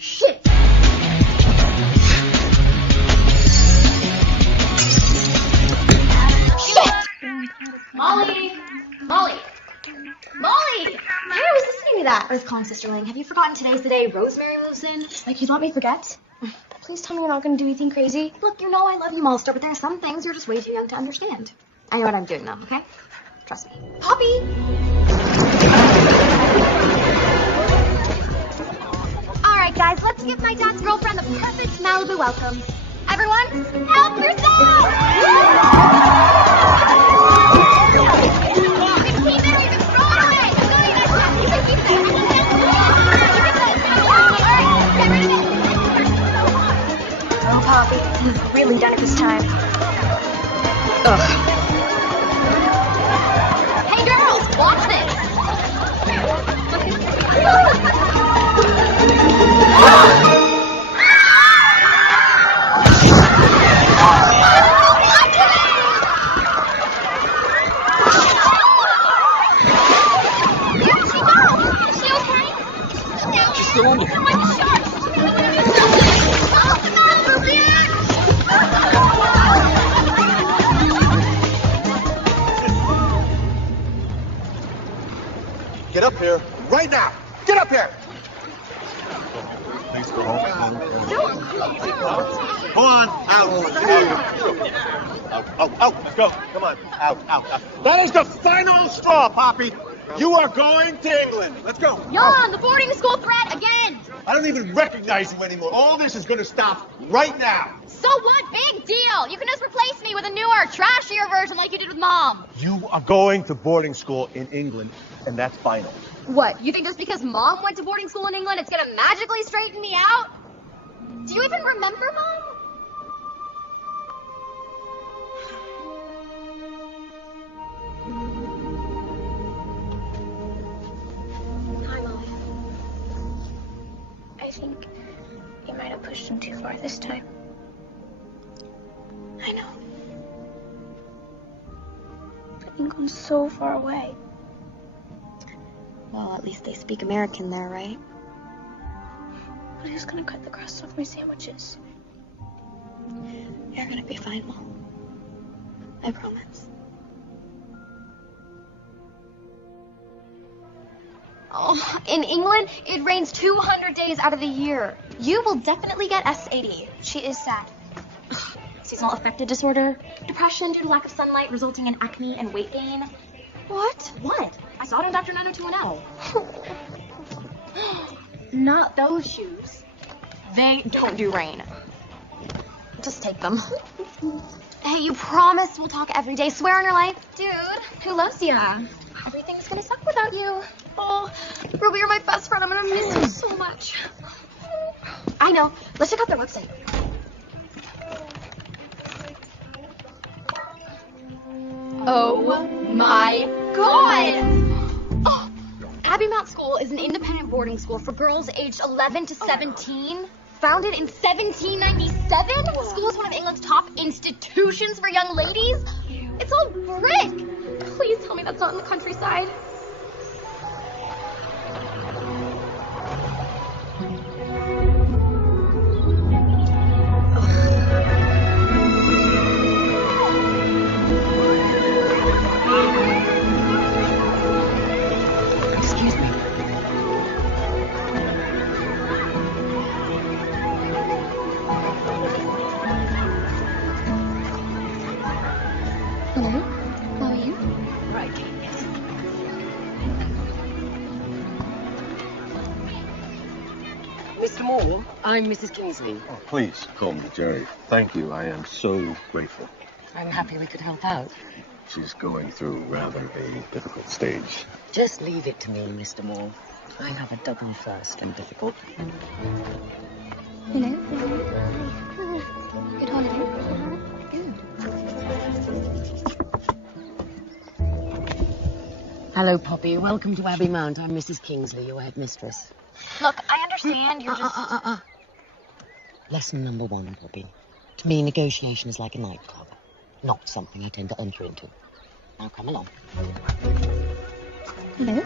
Shit! Molly! Molly! Molly! Hey, I was listening to that. I was calling Sister Ling. Have you forgotten today's the day Rosemary moves in? Like, you want me to forget? Please tell me you're not going to do anything crazy. Look, you know I love you, Molster, but there are some things you're just way too young to understand. I know what I'm doing now, okay? Trust me. Poppy! Alright, guys, let's give my dad's girlfriend the perfect Malibu welcome. Everyone, help yourself! Oh, Poppy, really done it this time. Ugh. Hey, girls, watch this. Get up here, right now! Get up here! Thanks for home. Come on, out. Out, let's go. Come on, out. That is the final straw, Poppy. You are going to England. Let's go. You're on the boarding school threat again. I don't even recognize you anymore. All this is going to stop right now. So what? Big deal. You can just replace me with a newer, trashier version like you did with Mom. You are going to boarding school in England, and that's final. What? You think just because Mom went to boarding school in England, it's gonna magically straighten me out? Do you even remember, Mom? Hi, Mom. I think you might have pushed him too far this time. I know. But England's so far away. Well, at least they speak American there, right? But who's gonna cut the crust off my sandwiches? You're gonna be fine, Mom. I promise. Oh, in England, it rains 200 days out of the year. You will definitely get S80. She is sad. Seasonal affective disorder, depression due to lack of sunlight resulting in acne and weight gain. What? What? I saw it on Dr. 90210. Not those shoes. They don't do rain. Just take them. Hey, you promise we'll talk every day. Swear on your life. Dude, who loves you? Everything's gonna suck without you. Oh, Ruby, you're my best friend. I'm gonna miss you so much. I know. Let's check out their website. Oh my God! Oh, Abbey Mount School is an independent boarding school for girls aged 11 to 17. Founded in 1797, the school is one of England's top institutions for young ladies. It's all brick. Please tell me that's not in the countryside. Excuse me. Hello? How are you? Right, yes. Mr. Moore, I'm Mrs. Kingsley. Oh, please call me Jerry. Thank you. I am so grateful. I'm happy we could help out. She's going through rather a difficult stage. Just leave it to me, Mr. Moore. I have a double first and difficult. Hello? Good holiday? Hello, Poppy. Welcome to Abbey Mount. I'm Mrs. Kingsley, your headmistress. Look, I understand you're just... Lesson number 1, Poppy. To me, negotiation is like a nightclub. Not something I tend to enter into. Now come along. Hello?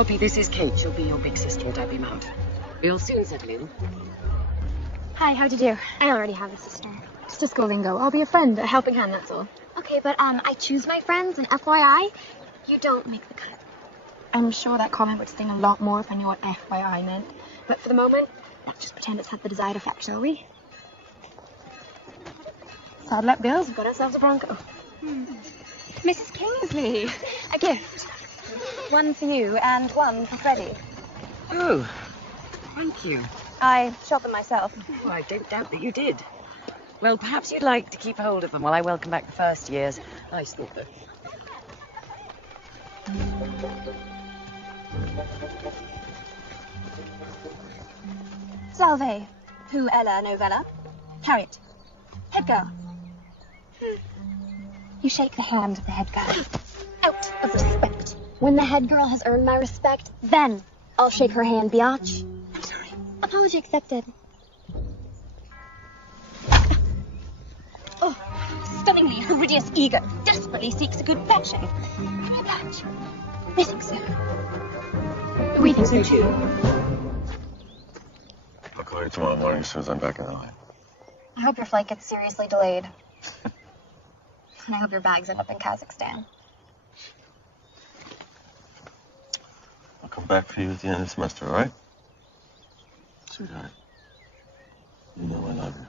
Poppy, this is Kate. She'll be your big sister at Abbey Mount. We'll soon settle in. Hi, how'd you do? I already have a sister. Just a school lingo. I'll be a friend, a helping hand, that's all. Okay, but I choose my friends, and FYI, you don't make the cut. I'm sure that comment would sting a lot more if I knew what FYI meant. But for the moment, let's just pretend it's had the desired effect, shall we? Saddle up, girls. We've got ourselves a Bronco. Mrs. Kingsley, a gift. One for you and one for Freddie. Oh, thank you. I shot them myself. Well, I don't doubt that you did. Well, perhaps you'd like to keep hold of them while I welcome back the first years. Nice thought, though. Salve. Who Ella novella. Harriet. Head girl. You shake the hand of the head girl. Out of respect. When the head girl has earned my respect, then I'll shake her hand, biatch. I'm sorry. Apology accepted. Oh, stunningly hideous ego desperately seeks a good bashing. Am I batch? I think so. We think so too. I'll call you tomorrow morning as soon as I'm back in the line. I hope your flight gets seriously delayed. And I hope your bags end up in Kazakhstan. I'll come back for you at the end of the semester, all right? Sweetheart, you know I love you.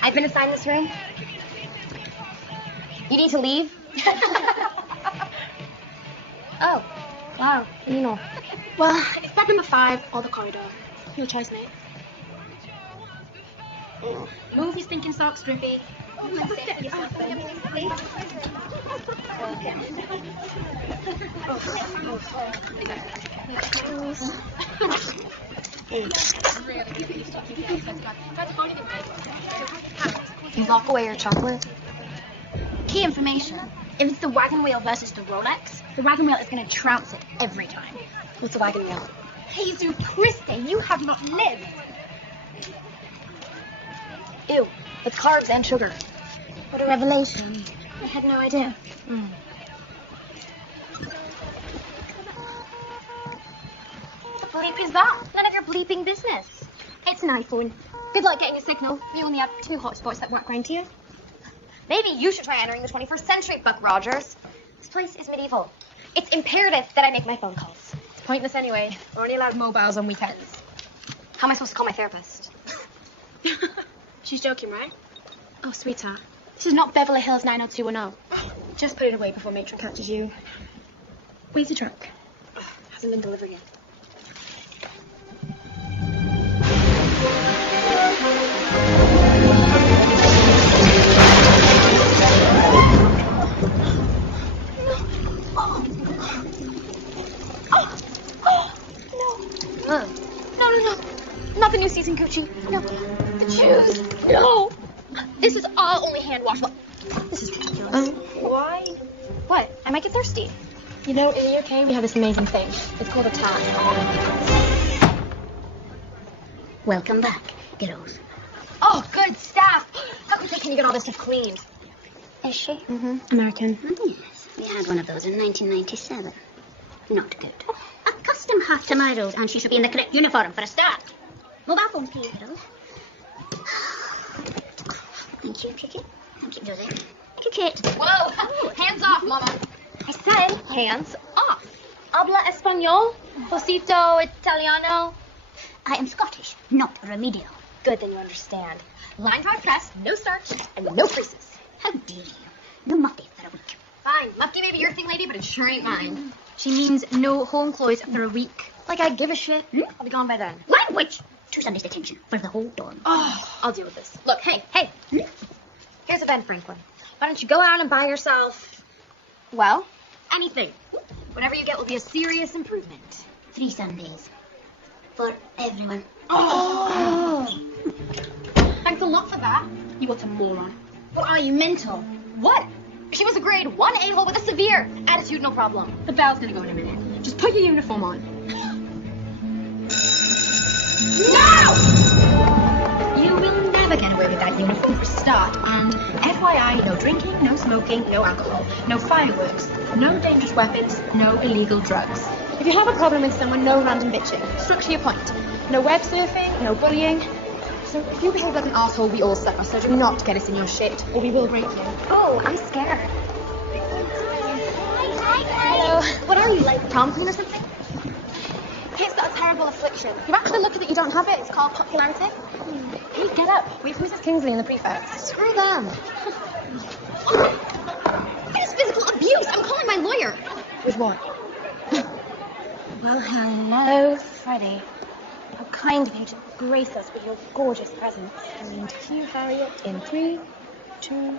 I've been assigned this room. You need to leave? Oh, wow, you know. Well, it's bed number 5 or the corridor. Your choice, mate. Move your stinking socks, Drippy. You lock away your chocolate. Key information. If it's the wagon wheel versus the Rolex, the wagon wheel is going to trounce it every time. What's a wagon wheel? Jesus Christ, you have not lived. Ew, it's carbs and sugar. What a revelation. I had no idea. What the bleep is that? None of your bleeping business. It's an iPhone. Good luck getting a signal. You only have 2 hotspots that won't grind to you. Maybe you should try entering the 21st century, Buck Rogers. This place is medieval. It's imperative that I make my phone calls. It's pointless anyway. We're only allowed mobiles on weekends. How am I supposed to call my therapist? She's joking, right? Oh, sweetheart. This is not Beverly Hills 90210. Just put it away before matron catches you. Where's the truck? Hasn't been delivered yet. No. Not the new season Gucci. No. The shoes. No. This is all only hand wash. This is ridiculous. Why? What? I might get thirsty. You know, in the UK, we have this amazing thing. It's called a tap. Welcome back, kiddos. Oh, good stuff. How quickly can you get all this stuff cleaned? Is she? Mm-hmm. American. Yes, we had one of those in 1997. Not good. A custom hat to my rules, and she should be in the correct uniform for a start. Mobile phones, please, kiddos. Thank you, Kiki. Thank you, Josie. Thank you, Kate. Whoa! Hands off, Mama. I said hands off. Habla español? Posito italiano? I am Scottish, not remedial. Good, then you understand. Line dry press, no starch, and no creases. How dare you? No muffy for a week. Fine, Mufti may be your thing, lady, but it sure ain't mine. She means no home clothes for a week. Like I give a shit. I'll be gone by then. Language! 2 Sundays detention for the whole dorm. Oh, I'll deal with this. Look, hey. Here's a Ben Franklin. Why don't you go out and buy yourself, well, anything. Whatever you get will be a serious improvement. 3 Sundays. For everyone. Oh! Thanks a lot for that. You what a moron. What are you, mental? What? She was a grade 1 a-hole with a severe attitudinal problem. The bell's gonna go in a minute. Just put your uniform on. No! You will never get away with that uniform for a start. And FYI, no drinking, no smoking, no alcohol, no fireworks, no dangerous weapons, no illegal drugs. If you have a problem with someone, no random bitching. Structure your point. No web surfing, no bullying. So if you behave like an asshole, we all suffer. So do not get us in your shit, or we will break you. Oh, I'm scared. Hello. What are you, like prom queen or something? It's got a terrible affliction. You're actually lucky that you don't have it. It's called popularity. Hey, get up. Wait for Mrs. Kingsley and the prefects. Screw them. It's physical abuse. I'm calling my lawyer. With what? Well, hello, Freddie. How kind of you to grace us with your gorgeous presence. And to you, Harriet, in 3, 2,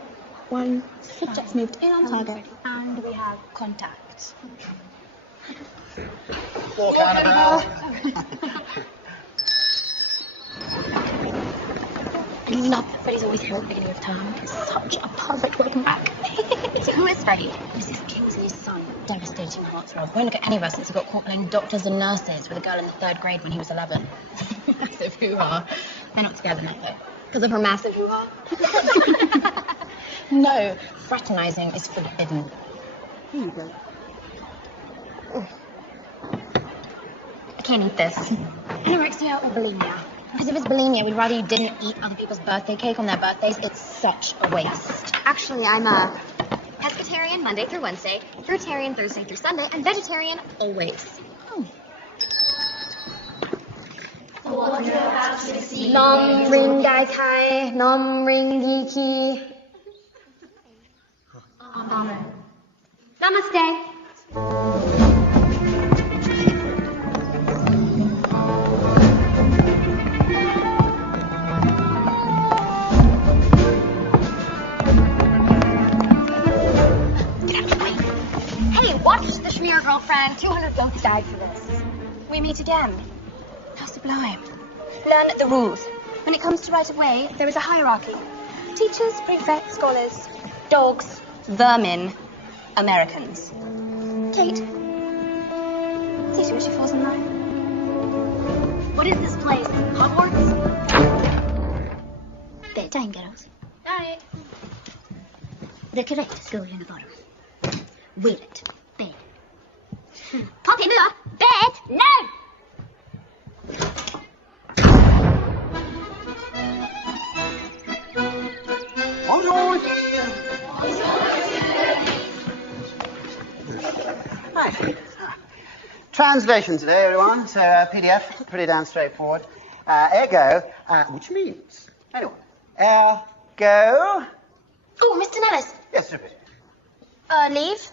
1. Subjects moved in on target. And we have contact. Walk, Annabelle. I love that Freddie's always here at the beginning of term. It's such a perfect welcome back. So who is Freddie? Mrs. Kingsley's son. Devastating heartthrob. Won't look at any of us since he got caught playing doctors and nurses with a girl in the 3rd grade when he was 11. Massive hoo-ha. They're not together now, though. Because of her massive hoo-ha? No, fraternizing is forbidden. Here you go. I can't eat this. Anorexia or bulimia? Because if it's bulimia, we'd rather you didn't eat other people's birthday cake on their birthdays. It's such a waste. Actually, I'm a pescatarian Monday through Wednesday, fruitarian Thursday through Sunday, and vegetarian always. Nam ring gai kai, nam ring gi ki. Amen. Namaste. Hey, watch the Schmear girlfriend. 200 folks died for this. We meet again. How sublime. Learn the rules. When it comes to right of way, there is a hierarchy. Teachers, prefects, scholars, dogs, vermin, Americans. Kate, see to it she falls in line. What is this place? Hogwarts? Bedtime, girls. Night. The correct school uniform. Wear it. Bed. Poppy Moore, bed, no! Bonjour. Right. Translation today, everyone. So, PDF, pretty damn straightforward. Ergo, which means, anyway, ergo. Oh, Mr. Nellis. Yes, Trippy. Leave?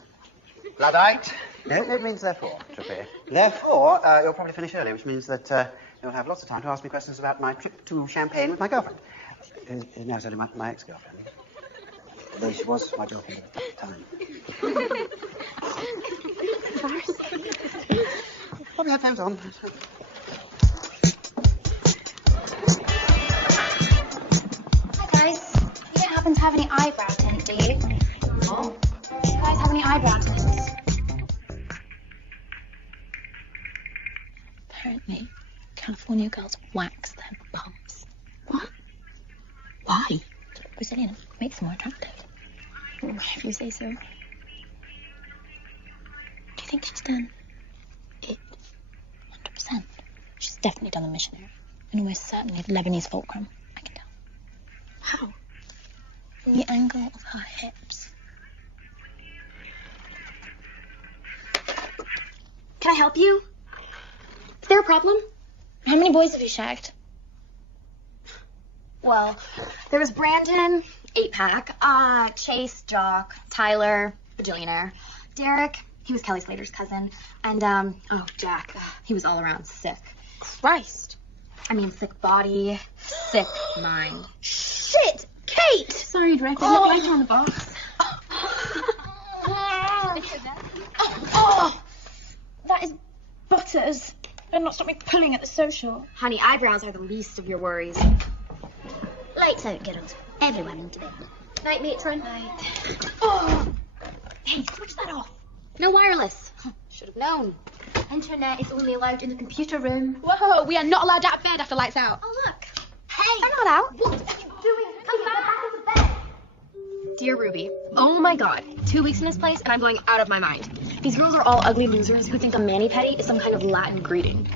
Luddite. No, it means therefore, Trippy. Therefore, you'll probably finish early, which means that you'll have lots of time to ask me questions about my trip to Champagne with my girlfriend. No, it's only my ex-girlfriend. Though she was my girlfriend at the time. Put my headphones on. Hi, guys. You don't happen to have any eyebrow tints, do you? Oh. Do you guys have any eyebrow tints? Apparently, California girls wax their bums. What? Why? Brazilian. It makes them more attractive. If you say so. Do you think she's done it? 100%. She's definitely done the missionary. And almost certainly the Lebanese fulcrum. I can tell. How? From the angle of her hips. Can I help you? Is there a problem? How many boys have you shagged? Well, There was Brandon, 8-pack, Chase, jock, Tyler, bajillionaire, Derek, he was Kelly Slater's cousin, and, Jack, he was all around sick. Christ. I mean, sick body, sick mind. Shit! Kate! Sorry, Rick. There's nothing later on the box. Oh, that is butters. Better not stop me pulling at the social. Honey, eyebrows are the least of your worries. Lights out, girls. Everyone into bed. Night, matron. Night. Oh! Hey, switch that off. No wireless. Should have known. Internet is only allowed in the computer room. Whoa, we are not allowed out of bed after lights out. Oh, look. Hey! I'm not out. What are you doing? Come back into bed. Dear Ruby, oh my god. 2 weeks in this place and I'm going out of my mind. These girls are all ugly losers who think a mani-pedi is some kind of Latin greeting.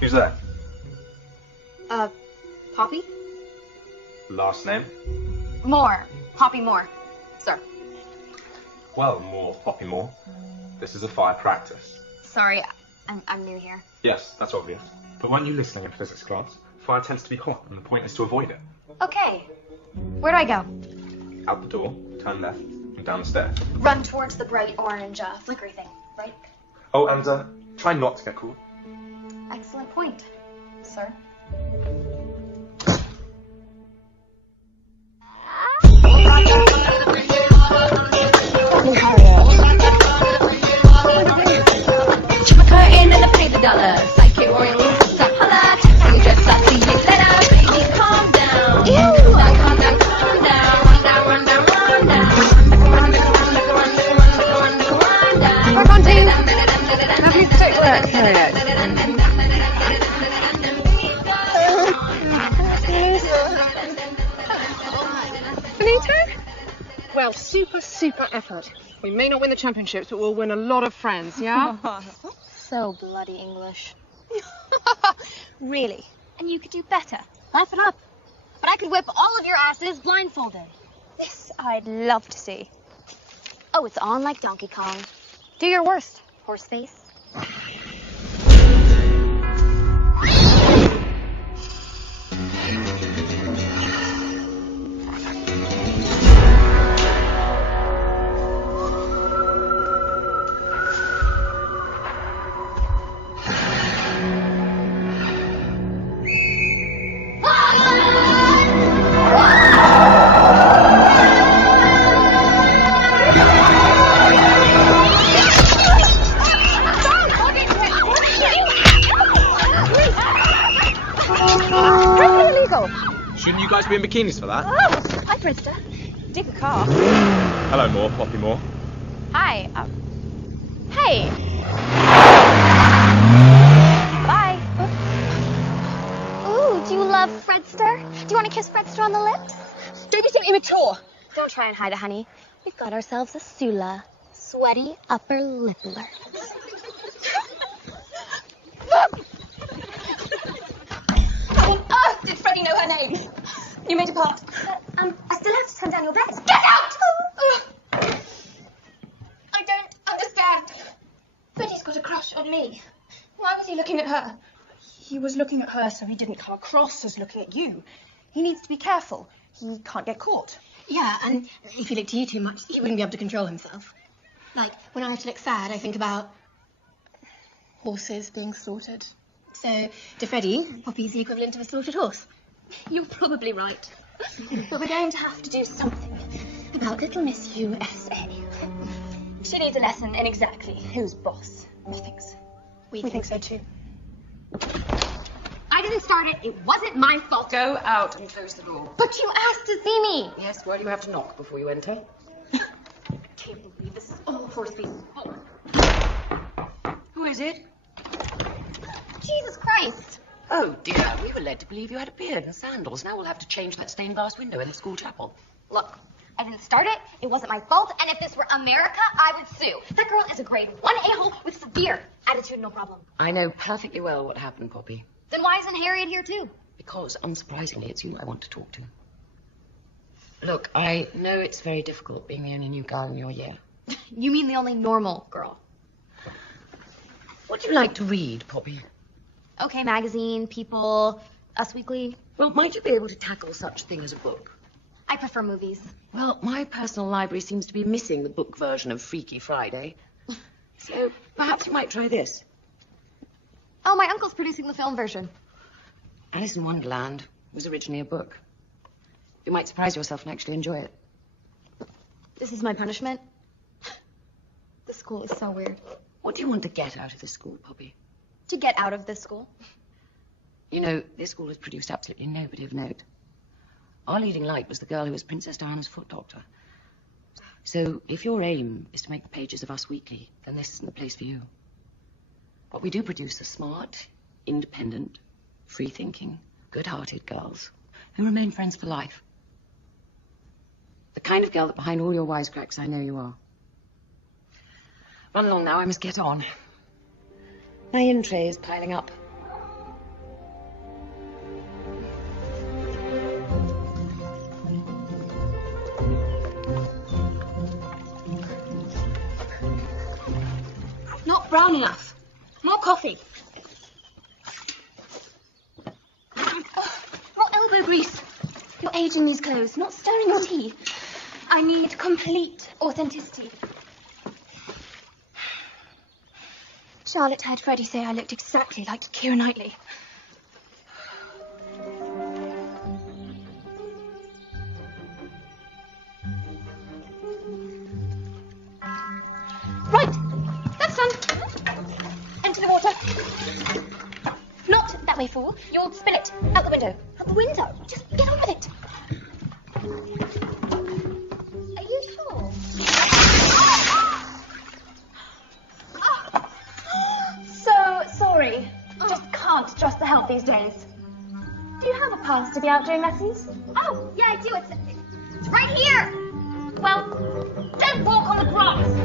Who's that? Poppy? Last name? Moore. Poppy Moore. Sir. Well, Moore, Poppy Moore. This is a fire practice. Sorry, I'm new here. Yes, that's obvious. But weren't you listening in physics class? Fire tends to be hot, and the point is to avoid it. Okay. Where do I go? Out the door, turn left, and down the stairs. Run towards the bright orange flickery thing, right? Oh, and try not to get caught. Excellent point, sir. Chuck her in and pay the dollar. Psychic royally, stop holla. You just like to get let out, baby. Calm down. Ew. Now calm down, calm down. Run down, run down, run down. Run down. We're on to lovely stickler period. Benito? Well, super effort. We may not win the championships, but we'll win a lot of friends, yeah? So bloody English. Really? And you could do better. Laugh it up. But I could whip all of your asses blindfolded. This I'd love to see. Oh, it's on like Donkey Kong. Do your worst, horse face. Shouldn't you guys be in bikinis for that? Oh, hi, Princeton. Dig a car. Hello, Moore, Poppy Moore. Hi. Hey. Bye. Ooh, do you love Fredster? Do you want to kiss Fredster on the lips? Don't be so immature. Don't try and hide it, honey. We've got ourselves a Sula. Sweaty upper lipper. How on earth did Freddie know her name? You may depart. I still have to turn down your bed. Get out! I don't understand. Freddie's got a crush on me. Why was he looking at her? He was looking at her so he didn't come across as looking at you. He needs to be careful. He can't get caught. Yeah, and if he looked to you too much, he wouldn't be able to control himself. Like, when I have to look sad, I think about horses being slaughtered. So, to Freddie, Poppy's the equivalent of a slaughtered horse. You're probably right. But we're going to have to do something about little Miss USA. She needs a lesson in exactly who's boss. Methinks. We think so too. I didn't start it. It wasn't my fault. Go out and close the door. But you asked to see me. Yes, well, you have to knock before you enter. I can't believe this is all for Speed's fault. Who is it? Jesus Christ. Oh, dear. We were led to believe you had a beard and sandals. Now we'll have to change that stained glass window in the school chapel. Look, I didn't start it. It wasn't my fault. And if this were America, I would sue. That girl is a grade 1 a-hole with severe attitudinal problem. I know perfectly well what happened, Poppy. Then why isn't Harriet here too? Because, unsurprisingly, it's you I want to talk to. Look, I know it's very difficult being the only new girl in your year. You mean the only normal girl? What do you like to read, Poppy? Okay, magazine, People, Us Weekly. Well, might you be able to tackle such a thing as a book? I prefer movies. Well, my personal library seems to be missing the book version of Freaky Friday. So perhaps you might try this. Oh, my uncle's producing the film version. Alice in Wonderland was originally a book. You might surprise yourself and actually enjoy it. This is my punishment. This school is so weird. What do you want to get out of this school, Poppy? To get out of this school? You know, this school has produced absolutely nobody of note. Our leading light was the girl who was Princess Diana's foot doctor. So if your aim is to make the pages of Us Weekly, then this isn't the place for you. What we do produce are smart, independent, free-thinking, good-hearted girls who remain friends for life. The kind of girl that behind all your wisecracks I know you are. Run along now, I must get on. My in tray is piling up. Not brown enough. More coffee. More elbow grease. You're aging these clothes, not stoning your tea. I need complete authenticity. Charlotte had Freddie say I looked exactly like Keira Knightley. Right, that's done. Enter the water. Not that way, fool. You'll spill it out the window. Out the window? Just get on with it. Are you sure? So sorry. Just can't trust the help these days. Do you have a pass to be out doing lessons? Oh, yeah, I do. It's right here. Well, don't walk on the grass.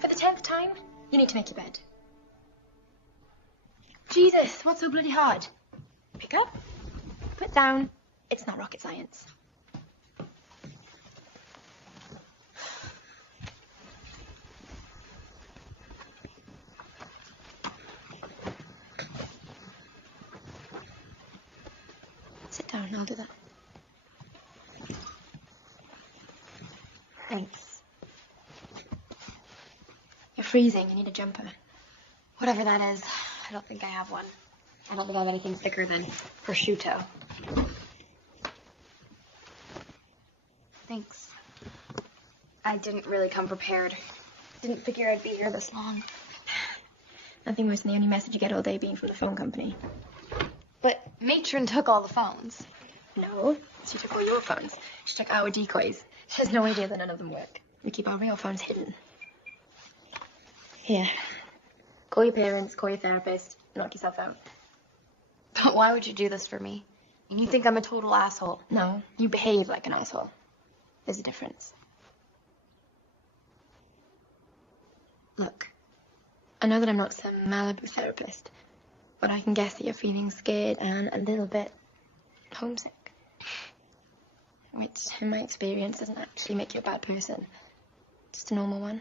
For the 10th time, you need to make your bed. Jesus, what's so bloody hard? Pick up, put down. It's not rocket science. Sit down, I'll do that. Thanks. You're freezing. You need a jumper. Whatever that is, I don't think I have one. I don't think I have anything thicker than prosciutto. Thanks. I didn't really come prepared. Didn't figure I'd be here this long. Nothing worse than the only message you get all day being from the phone company. But Matron took all the phones. No, she took all your phones. She took our decoys. She has no idea that none of them work. We keep our real phones hidden. Here. Call your parents, call your therapist, knock yourself out. But why would you do this for me? And you think I'm a total asshole. No, you behave like an asshole. There's a difference. Look, I know that I'm not some Malibu therapist, but I can guess that you're feeling scared and a little bit homesick. Which, in my experience, doesn't actually make you a bad person. Just a normal one.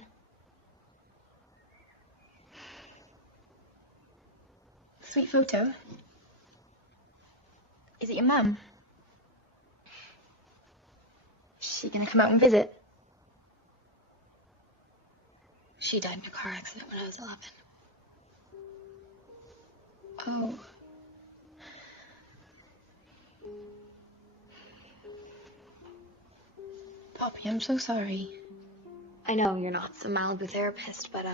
Sweet photo. Is it your mum? Is she gonna come out and visit? She died in a car accident when I was 11. Oh. Poppy, I'm so sorry. I know you're not some Malibu therapist, but,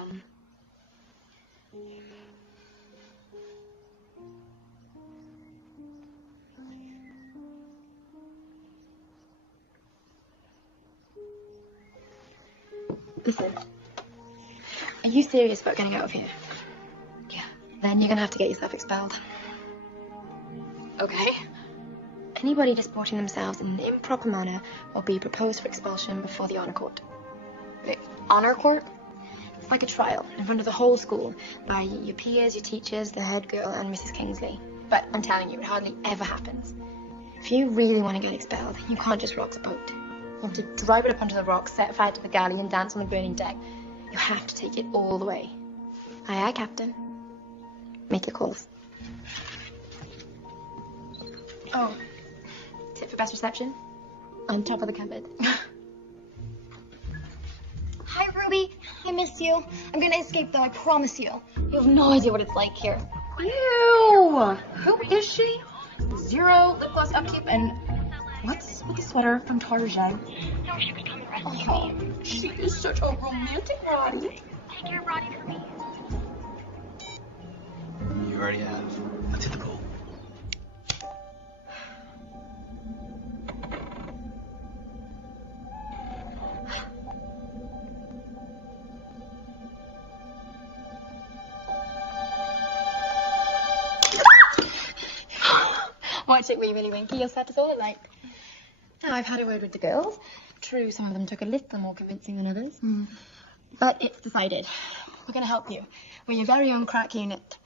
Listen. Are you serious about getting out of here? Yeah. Then you're gonna have to get yourself expelled. Okay. Anybody disporting themselves in an improper manner will be proposed for expulsion before the honor court. The honor court? It's like a trial in front of the whole school by your peers, your teachers, the head girl, and Mrs. Kingsley. But I'm telling you, it hardly ever happens. If you really want to get expelled, you can't just rock the boat. You have to drive it up onto the rocks, set fire to the galley, and dance on the burning deck. You have to take it all the way. Aye, aye, Captain. Make your calls. Oh, tip for best reception? On top of the cupboard. Hi, Ruby. I miss you. I'm gonna escape, though, I promise you. You have no idea what it's like here. Ew! Who is she? Zero lip gloss upkeep and what's with the sweater from Target? Oh, she is such a romantic Roddy. Take care of Roddy for me. You already have. That's typical. Watch it wee really winky, you'll set us all alight. Now, I've had a word with the girls. True, some of them took a little more convincing than others. But it's decided. We're going to help you. We're your very own crack unit.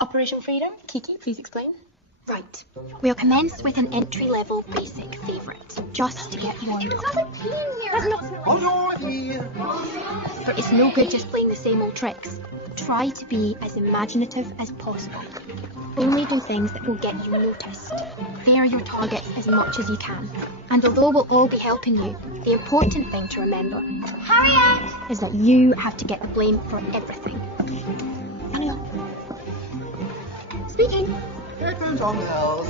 Operation Freedom. Kiki, please explain. Right. We'll commence with an entry-level basic favourite, just to get warmed up. For it's no good just playing the same old tricks. Try to be as imaginative as possible. Only do things that will get you noticed. They are your targets as much as you can. And although we'll all be helping you, the important thing to remember is that you have to get the blame for everything. Speaking. Headphones on, girls.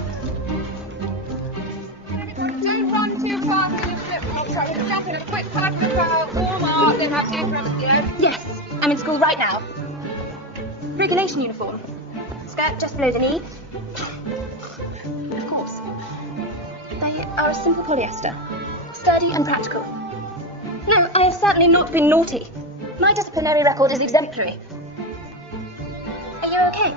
Don't run too fast in your flip-flops. Try to step in a quick time for the crowd, warm up, then have dinner at the end. Yes, I'm in school right now. Regulation uniform. Skirt just below the knee. Of course. They are a simple polyester. Sturdy and practical. No, I have certainly not been naughty. My disciplinary record is exemplary. Are you okay?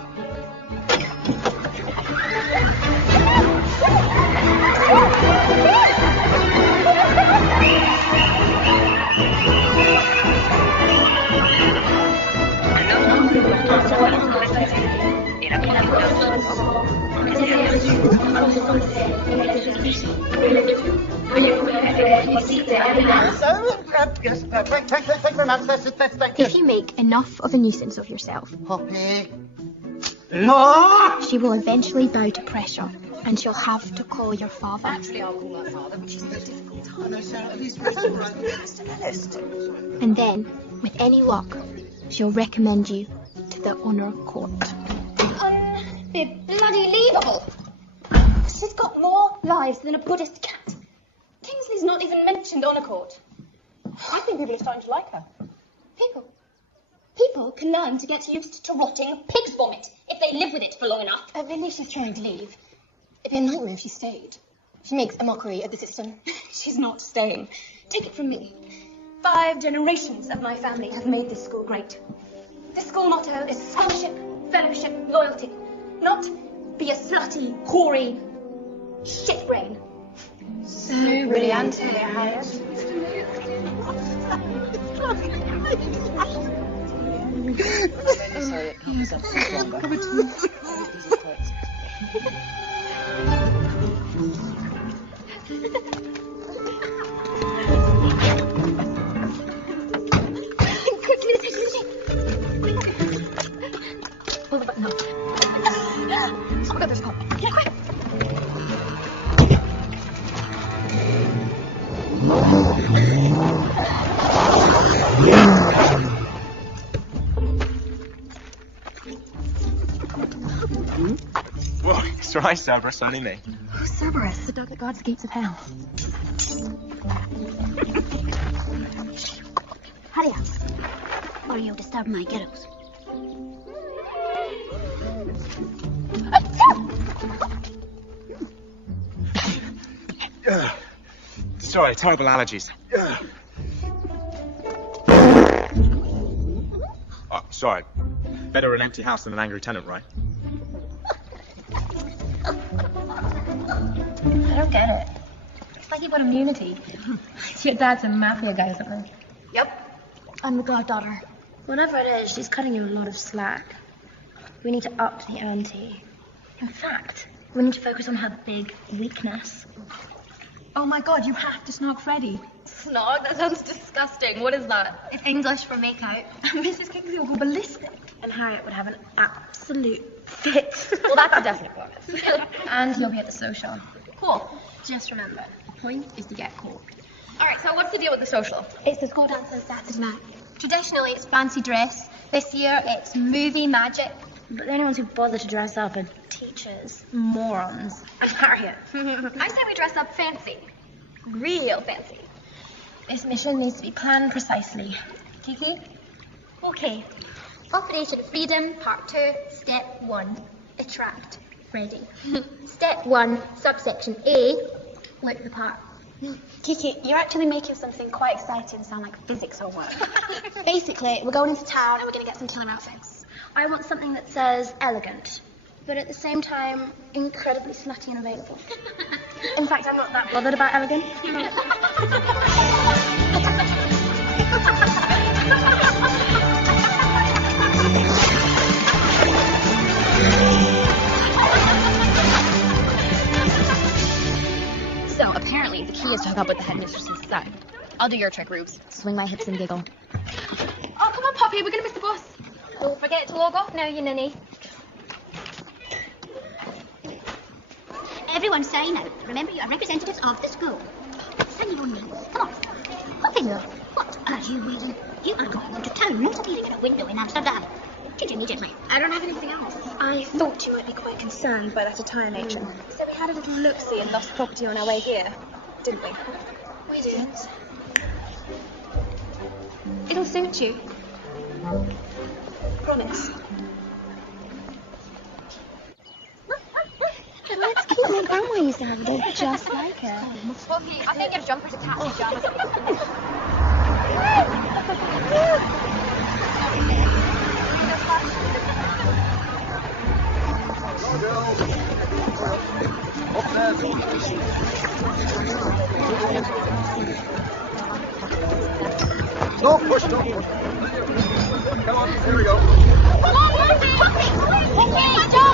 If you make enough of a nuisance of yourself, Poppy. she will eventually bow to pressure, and she'll have to call your father. Actually, I'll call her father, which is a difficult time. And then, with any luck, she'll recommend you to the honor court. Unbelievable! She's got more lives than a Buddhist cat. Kingsley's not even mentioned on a court. I think people are starting to like her. People can learn to get used to rotting pig's vomit if they live with it for long enough. Really, she's trying to leave. It'd be a nightmare if she stayed. She makes a mockery of the system. She's not staying. Take it from me. 5 generations of my family have made this school great. This school motto is scholarship, fellowship, loyalty. Not be a slutty, hoary Shit brain. So brilliant, Harriet. Sorry, it can't be so Pull the button up. Oh my god, there's a call. Get quick! Whoa, it's right, Cerberus, only me. Who's Cerberus? The dog that guards the gates of hell. Hurry up, or you'll disturb my girls. Sorry, terrible allergies. Oh, sorry. Better an empty house than an angry tenant, right? I don't get it. It's like you've got immunity. Your dad's a mafia guy or something. Yep. I'm the goddaughter. Whatever it is, she's cutting you a lot of slack. We need to up the ante. In fact, we need to focus on her big weakness. Oh my god, you have to snog Freddie. Snog? That sounds disgusting. What is that? It's English for makeout. Mrs. Kingsley will go ballistic. And Harriet would have an absolute fit. Well, that's a definite promise. And you'll be at the social. Cool. Just remember, the point is to get caught. All right, so what's the deal with the social? It's the school dance on Saturday night. Traditionally, it's fancy dress. This year, it's movie magic. But the only ones who bother to dress up are teachers, morons, and Harriet. I say we dress up fancy. Real fancy. This mission needs to be planned precisely. Kiki? Okay. Operation Freedom, Part 2, Step 1. Attract. Ready. Step 1, Subsection A. Look the part. Kiki, you're actually making something quite exciting sound like physics or work. Basically, we're going into town and we're going to get some killer outfits. I want something that says elegant, but at the same time, incredibly slutty and available. In fact, I'm not that bothered about elegant. So, apparently, the key is to hook up with the headmistress's son. I'll do your trick, Rubes. Swing my hips and giggle. Oh, come on, Poppy, we're going to miss the bus. Don't forget to log off now, you ninny. Everyone sign out. Remember, you are representatives of the school. Sign your own names. Come on. What finger? What are you reading? You are going to town, not appearing in a window in Amsterdam. Change immediately. I don't have anything else. I thought you might be quite concerned by that attire, matron. So we had a little look-see and lost property on our way here, didn't we? We did. It'll suit you. Promise. Let's keep my grandma used to have. They're just like her. Poppy, I'm gonna get a jumper to catch you, John. Don't push, don't push. Come on, here we go. Come on, Poppy! Okay, Joe!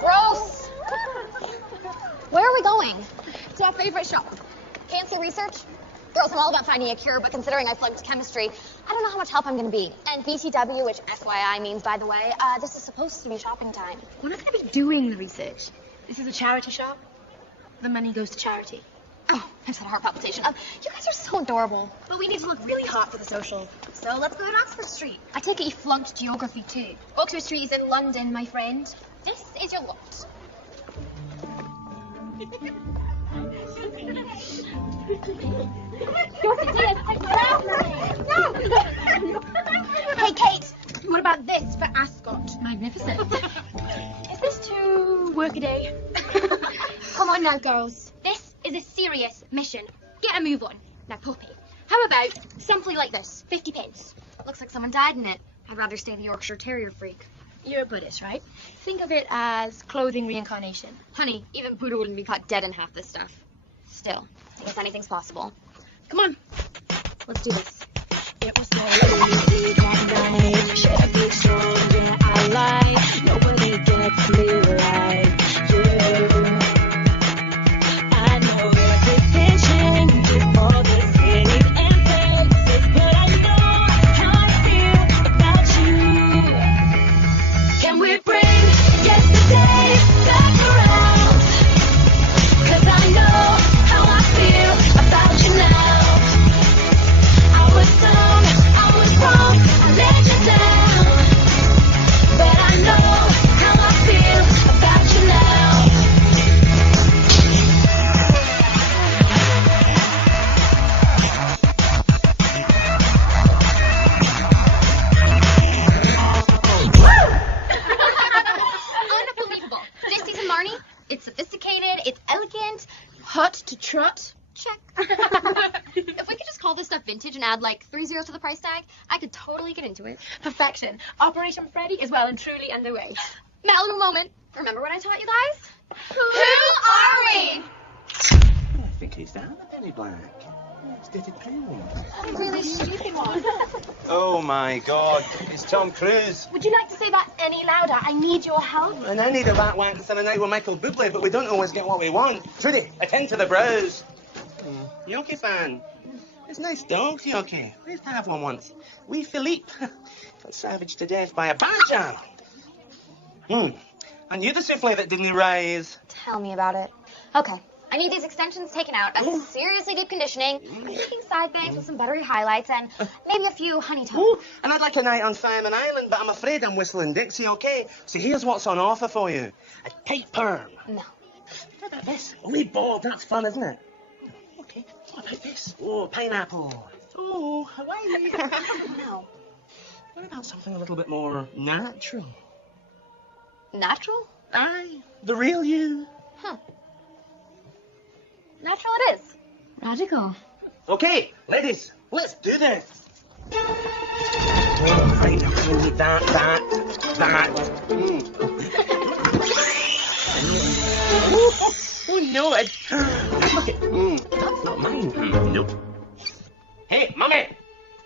Gross! Where are we going? To our favorite shop. Fancy research? Girls, I'm all about finding a cure, but considering I flunked chemistry, I don't know how much help I'm going to be. And BTW, which FYI means, by the way, this is supposed to be shopping time. We're not going to be doing the research. This is a charity shop. The money goes to charity. Oh, I've had a heart palpitation. You guys are so adorable. But we need to look really hot for the social. So let's go to Oxford Street. I take it you flunked geography too. Oxford Street is in London, my friend. This is your lot. Hey, Kate, what about this for Ascot? Magnificent. Is this too workaday? Come on now, girls. This is a serious mission. Get a move on. Now, Poppy, how about something like this? 50 pence. Looks like someone died in it. I'd rather stay the Yorkshire Terrier freak. You're a Buddhist, right? Think of it as clothing reincarnation. Honey, even Buddha wouldn't be caught dead in half this stuff. Still, I guess anything's possible. Come on. Let's do this. It was so easy, one night, should have been strong, yeah, I lie. Nobody gets me like you. I know your decision to all the cities and places, but I know how I feel about you. Can we bring yesterday back around? 'Cause I know how I feel about you now. I was dumb, I was wrong, I let you down. But I know how I feel about you now. Unbelievable. This season, Marnie, it's sophisticated, it's elegant. Hot to trot. Check. If we could just call this stuff vintage and add like 3 zeros to the price tag, I could totally get into it. Perfection. Operation Freddy is well and truly underway. Now, a little moment. Remember what I taught you guys? Who are we? I think he's down a penny black. It's dated pale. A really stupid one. Oh my God, it's Tom Cruise. Would you like to say that any louder? I need your help. And I need a rat wank on a night with Michael Bublé, but we don't always get what we want. Trudy, attend to the brows. Yoki fan. It's a nice dog, Yoki. We used to have one once. Wee Philippe. Got savaged to death by a badger. And you the souffle that didn't rise. Tell me about it. Okay. I need these extensions taken out, a seriously deep conditioning, making side bangs with some buttery highlights, and maybe a few honey tones. And I'd like a night on Simon Island, but I'm afraid I'm whistling Dixie, okay? So here's what's on offer for you. A tight perm. No. What about this? A wee bob, that's fun, isn't it? Okay, what about this? Oh, pineapple. Oh, Hawaii. No. What about something a little bit more natural? Natural? Aye, the real you. Huh. Natural it is. Radical. Okay, ladies, let's do this. Oh, right, I need that. Oh no, look at, that's not mine. Nope. Hey, Mummy,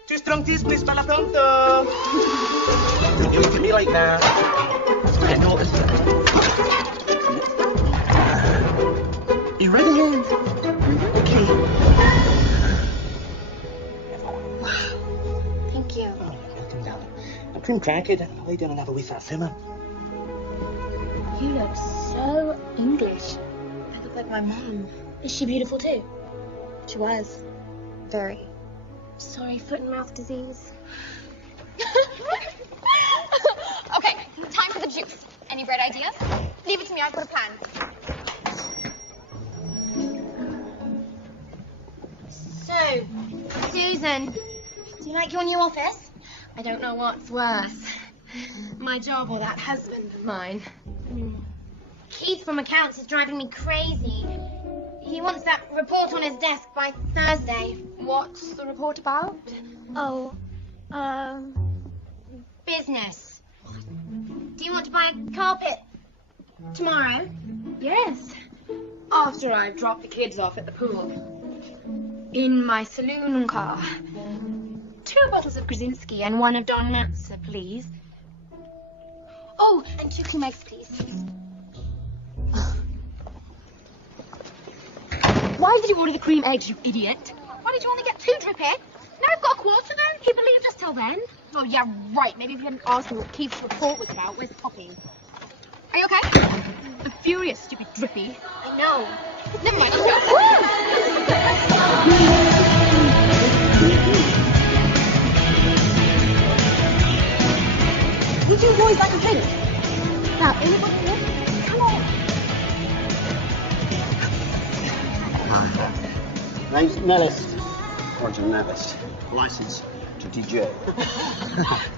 2 strong teas, please, para pronto. Don't you look at me like that. I noticed that. You ready? Okay. Thank you. Welcome, darling. I'm cream cracked. I'll lay down and have a wee fat simmer. You look so English. I look like my mum. Is she beautiful too? She was. Very. Sorry, foot and mouth disease. Okay, time for the juice. Any bright ideas? Leave it to me, I've got a plan. So, Susan, do you like your new office? I don't know what's worse, my job or that husband of mine. Keith from accounts is driving me crazy. He wants that report on his desk by Thursday. What's the report about? Oh, business. Do you want to buy a carpet tomorrow? Yes. After I've dropped the kids off at the pool. In my saloon car. 2 bottles of Krasinski and 1 of Don Natsa, please. Oh, and 2 cream eggs, please. Why did you order the cream eggs, you idiot? Why did you only get 2, Drippy? Now I've got a quarter then. He believes us till then. Oh, yeah, right. Maybe if you hadn't asked me what Keith's report was about. Where's Poppy? Are you okay? I'm furious, stupid Drippy. I know. Never mind, let's go. You two boys like a drink? Now, anybody here? Come on. Name's Nellis. Roger Nellis. License to DJ.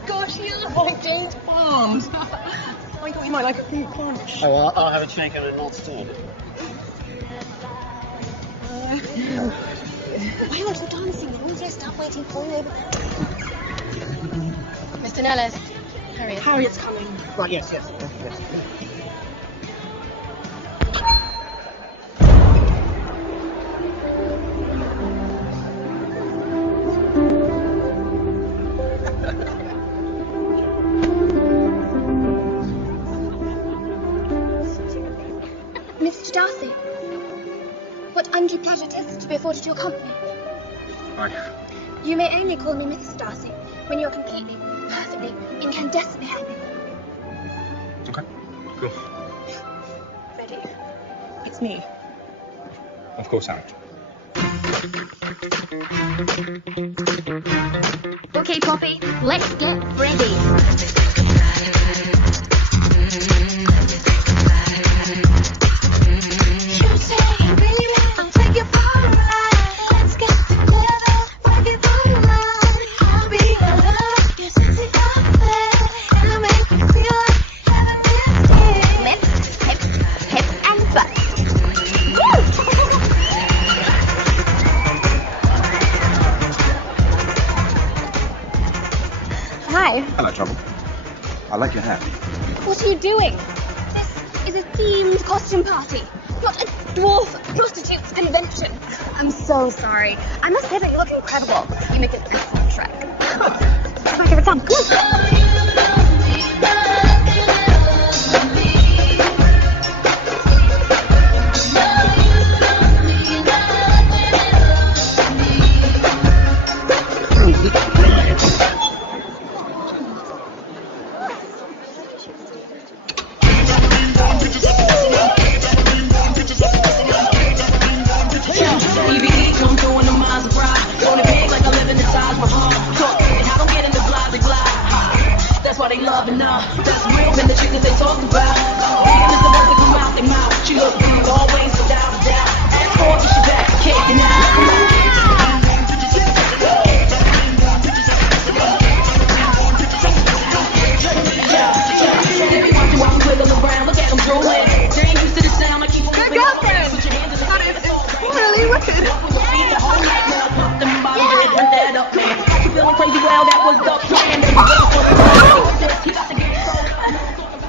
Gosh, you look like James Bond. I thought you might like a fruit punch. Oh, well, I'll have a shaker and not stirred. Why aren't you dancing? They're all dressed up waiting for you. Mr. Nellis, Harriet. Harriet's coming. Right, yes. Mr. Darcy, what undue pleasure it is to be afforded your company. Hi. You may only call me Mrs. Darcy when you're completely, perfectly, incandescently happy. Okay, cool. Ready? It's me. Of course, Harry. Okay, Poppy, let's get ready. Hi. Hello, Trouble. I like your hair. What are you doing? This is a themed costume party, not a dwarf prostitute's convention. I'm so sorry. I must say that you look incredible. You make an excellent Shrek. It's my favorite song. Come on.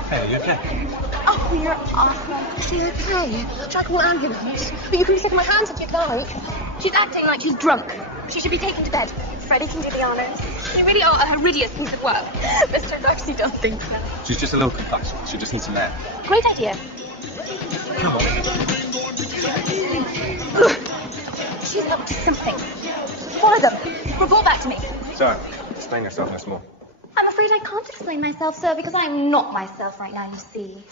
Hey, you okay? Oh, you're awesome. She's okay. Try to call an ambulance. But you can stick my hands if you can't. She's acting like she's drunk. She should be taken to bed. Freddie can do the honors. You really are a horrendous piece of work. Mr. Darcy, don't think so. She's just a little concussed. She just needs some air. Great idea. Come on. She's up to something. Follow them. Report back to me. So, explain yourself once more. I'm afraid I can't explain myself, sir, because I'm not myself right now, you see.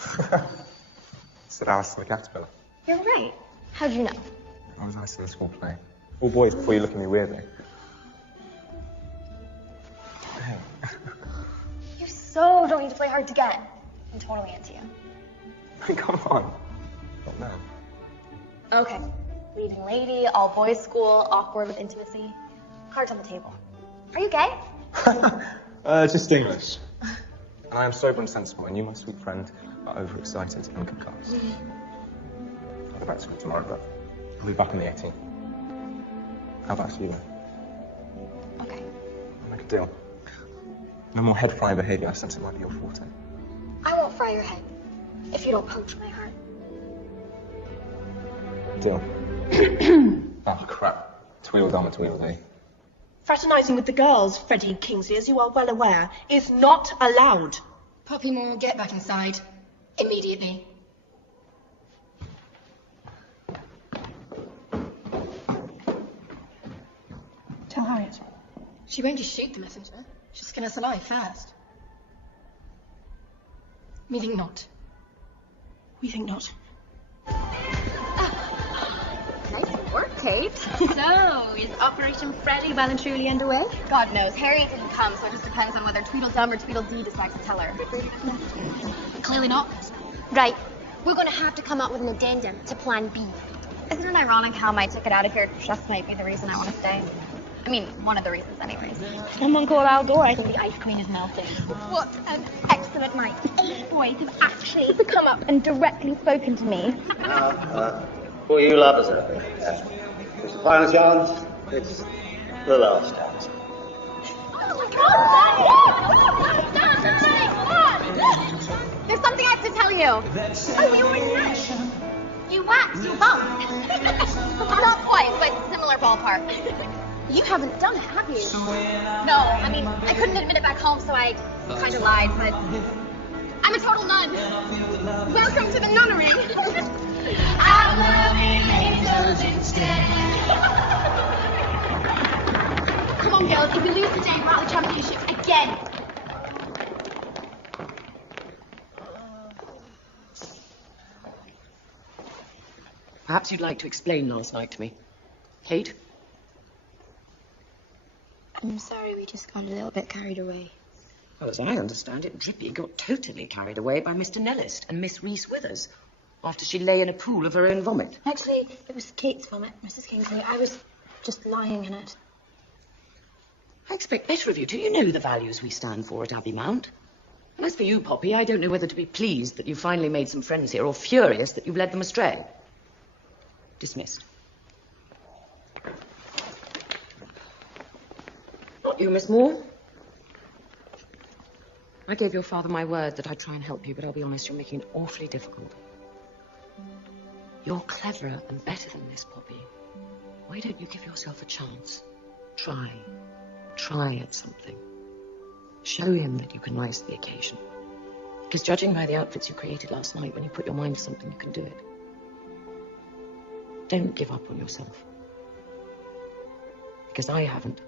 Said Alice the caterpillar. You're right. How'd you know? I was nice in the school play. All boys before you look at me weirdly. Hey. You so don't need to play hard to get. I'm totally into you. Come on. Not now. Okay. Leading lady, all boys school, awkward with intimacy. Cards on the table. Are you gay? Just English. And I am sober and sensible, and you, my sweet friend, are overexcited and concussed. I'll go back to school tomorrow, but I'll be back on the 18th. How about you then? Okay. I'll make a deal. No more head-frying behaviour since it might be your forte. I won't fry your head if you don't poach my heart. Deal. Oh, crap. Tweedledum and Tweedledee. Fraternising with the girls, Freddie Kingsley, as you are well aware, is not allowed. Poppy Moore, get back inside. Immediately. Tell Harriet. She won't just shoot the messenger. She'll skin us alive first. We think not. We think not. Kate. So, is Operation Freddy well and truly underway? God knows. Harriet didn't come, so it just depends on whether Tweedledum or Tweedledee decides to tell her. Clearly not. Right. We're going to have to come up with an addendum to Plan B. Isn't it ironic how my ticket out of here just might be the reason I want to stay? I mean, one of the reasons anyways. Someone call Aldor. I think the ice queen is melting. What an excellent night. 8 boys have actually come up and directly spoken to me. For you lovers out there, it's the final chance. It's the last chance. There's something I have to tell you. Oh, you were nuts. You waxed, you bumped. Not quite, but similar ballpark. You haven't done it, have you? No, I mean, I couldn't admit it back home, so I kind of lied, but I'm a total nun. Welcome to the nunnery. I'm loving angels instead. Come on, girls. If we lose today, we're out of the championship again. Perhaps you'd like to explain last night to me. Kate? I'm sorry, we just got a little bit carried away. Well, as I understand it, Drippy got totally carried away by Mr. Nellist and Miss Reese Withers after she lay in a pool of her own vomit. Actually, it was Kate's vomit, Mrs. Kingsley. I was just lying in it. I expect better of you. Do you know the values we stand for at Abbey Mount? And as for you, Poppy, I don't know whether to be pleased that you've finally made some friends here or furious that you've led them astray. Dismissed. Not you, Miss Moore. I gave your father my word that I'd try and help you, but I'll be honest, you're making it awfully difficult. You're cleverer and better than this, Poppy. Why don't you give yourself a chance? Try at something. Show him that you can rise to the occasion. Because judging by the outfits you created last night, when you put your mind to something, you can do it. Don't give up on yourself. Because I haven't.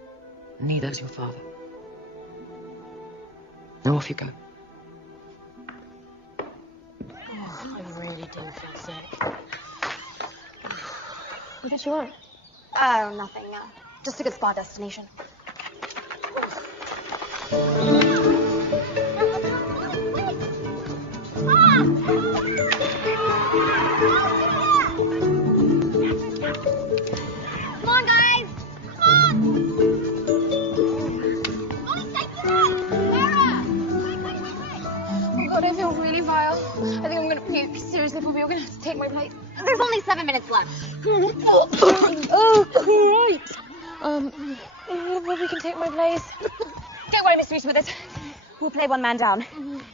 Neither has your father. Now off you go. Oh, I really do feel sick. What did you want? Nothing. Just a good spa destination. Come on, guys! Come on! Oh, God, I feel really vile. I think I'm going to puke. Seriously, Poppy, you're going to have to take my place. There's only 7 minutes left. Oh, great. Poppy can take my place. Don't worry, Miss Reese with it. We'll play one man down.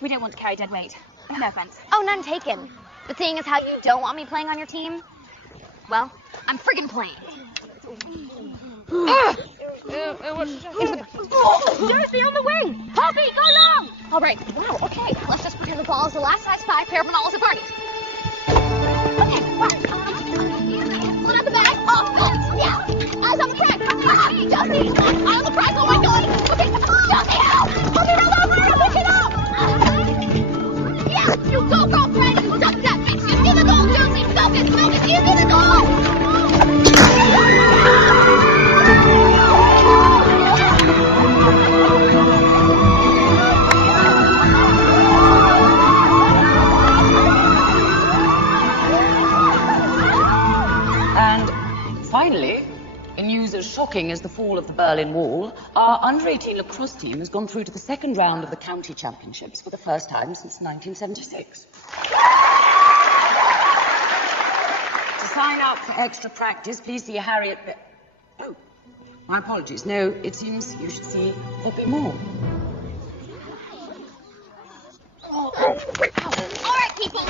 We don't want to carry dead weight. No offense. Oh, none taken. But seeing as how you don't want me playing on your team, well, I'm friggin' playing. Dorothy, on the wing! Poppy, go long! All right. Wow, okay. Let's just pretend the ball is the last size 5 pair of Manala's at parties. Okay, right. Pulling out the bag. Oh, good. Yeah. Eyes on the track. Josie, eye on the prize. Oh, my God. Okay, Josie, out! Poppy, roll over. I'll pick it up. Yeah, you go, girlfriend. Just that. You see the goal, Josie. Focus. You see the goal. Finally, in news as shocking as the fall of the Berlin Wall, our under-18 lacrosse team has gone through to the second round of the county championships for the first time since 1976. To sign up for extra practice, please see Harriet... Oh, my apologies. No, it seems you should see Poppy Moore. All right, people.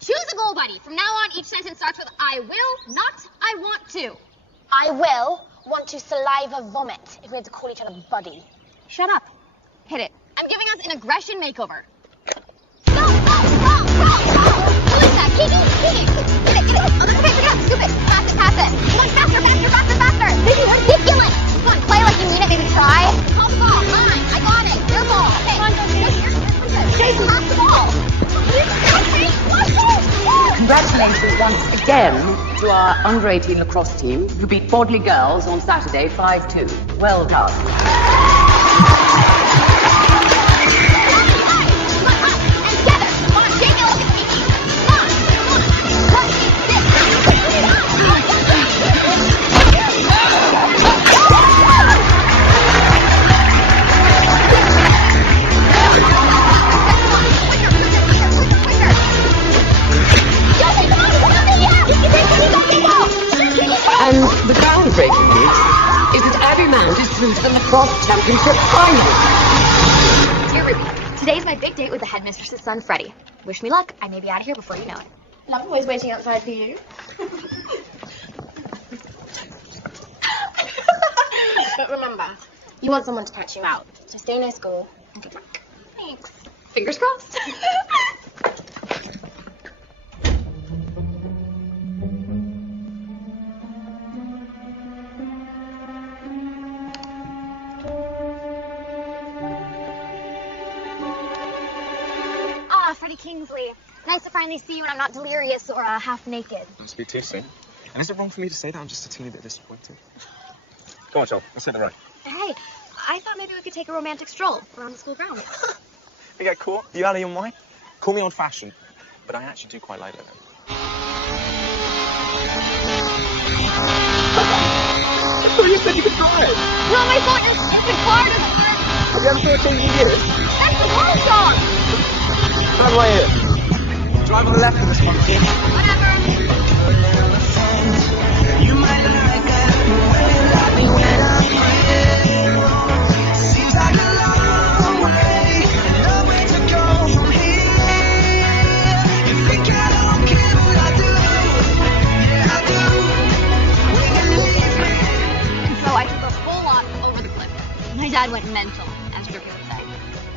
Choose a goal buddy. From now on, each sentence starts with I will, not I want to. I will want to saliva vomit if we had to call each other buddy. Shut up. Hit it. I'm giving us an aggression makeover. Go! Who is that? Keep it! Get it! Oh, that's okay. Pick it up. Scoop it. Pass it. Come on, faster! This is ridiculous. Come on, play like you mean it. Maybe try. Call the ball. Mine. I got it. Your ball. Okay. Come on, Jason, pass the ball. Congratulations, once again to our under-18 lacrosse team, who beat Bodley Girls on Saturday 5-2. Well done. And the groundbreaking news is that Abbey Mount is through to the lacrosse championship final. Dear Ruby, today's my big date with the headmistress's son, Freddie. Wish me luck. I may be out of here before you know it. I'm always waiting outside for you. But remember, you want someone to catch you out. So stay near school and good luck. Thanks. Fingers crossed. Freddie Kingsley. Nice to finally see you when I'm not delirious or half naked. Must be too soon. And is it wrong for me to say that? I'm just a teeny bit disappointed. Come on, Joel. Let's hit the road. Hey, I thought maybe we could take a romantic stroll around the school grounds. You get caught? You out of your mind? Call me old-fashioned, but I actually do quite like it. I thought you said you could drive. Well, my fault. Your stupid car doesn't work. Have you ever thought of changing gears? That's the car song. How do I hear? Drive on the left of this one. Whatever. You might like that when you love me when I'm free. Seems like a long way to go from here. You think I don't care, but I do. Yeah, I do. When you leave me. And so I took a whole lot over the cliff. My dad went mental, as Drippy would say.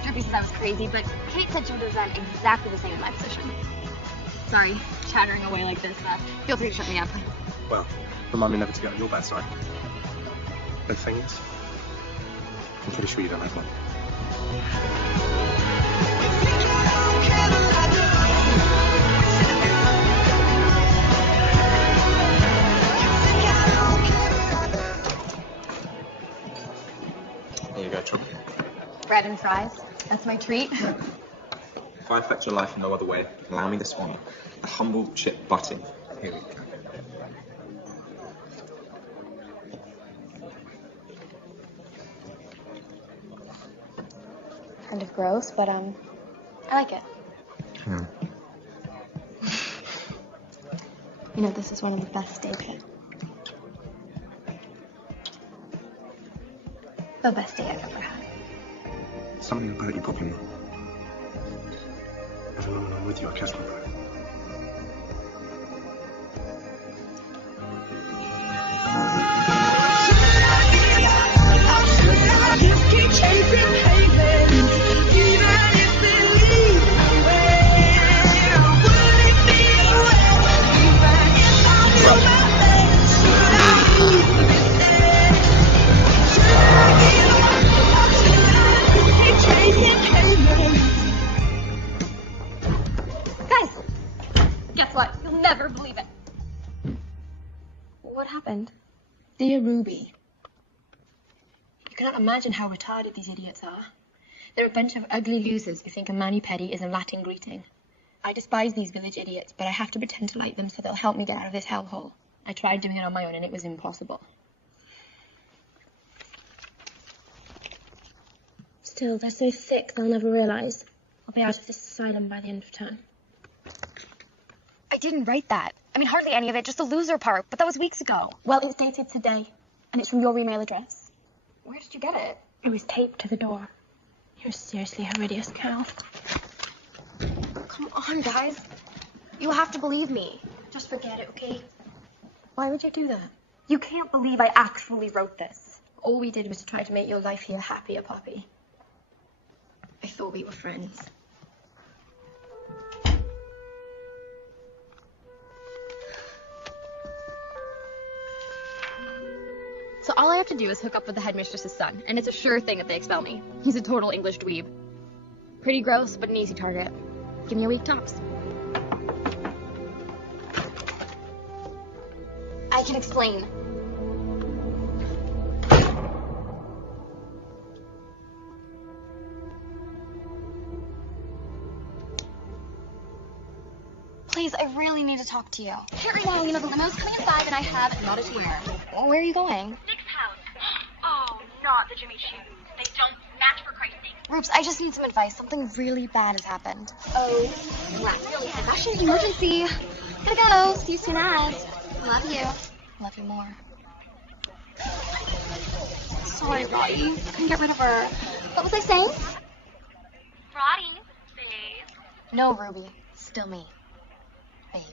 Drippy said I was crazy, but Kate said she would have done exactly the same in my position. Sorry, chattering away like this. Feel free to shut me up. Well, remind me never to get on your bad side. The thing is, I'm pretty sure you don't have one. Here you go, Trump. Bread and fries. That's my treat. If I affect your life in no other way, allow me this one. A humble chip butting. Here we go. Kind of gross, but I like it. Hang on. You know, this is one of the best steaks. The best steak I've ever had. Something about you, Poppy. Every moment I'm with you, I catch my breath. Never believe it. What happened? Dear Ruby, you cannot imagine how retarded these idiots are. They're a bunch of ugly losers who think a mani-pedi is a Latin greeting. I despise these village idiots, but I have to pretend to like them so they'll help me get out of this hellhole. I tried doing it on my own and it was impossible. Still, they're so thick they'll never realise. I'll be out of this asylum by the end of term. I didn't write that. I mean, hardly any of it, just the loser part, but that was weeks ago. Well, it's dated today, and it's from your email address. Where did you get it? It was taped to the door. You're seriously a hideous cow. Come on, guys. You have to believe me. Just forget it, okay? Why would you do that? You can't believe I actually wrote this. All we did was to try to make your life here happier, Poppy. I thought we were friends. So all I have to do is hook up with the headmistress's son, and it's a sure thing that they expel me. He's a total English dweeb. Pretty gross, but an easy target. Give me a week tops. I can explain. Please, I really need to talk to you. Harry, well, you know, the limo's coming at 5 and I have not a where. Well, where are you going? Dick's house. Oh, not the Jimmy shoes. They don't match for Christ's sake. Roops, I just need some advice. Something really bad has happened. Oh, crap. Fashion emergency. Gotta go. See you soon as. Love you. Love you more. Sorry, Roddy. Couldn't get rid of her. What was I saying? Roddy, babe. No, Ruby. Still me. Babe.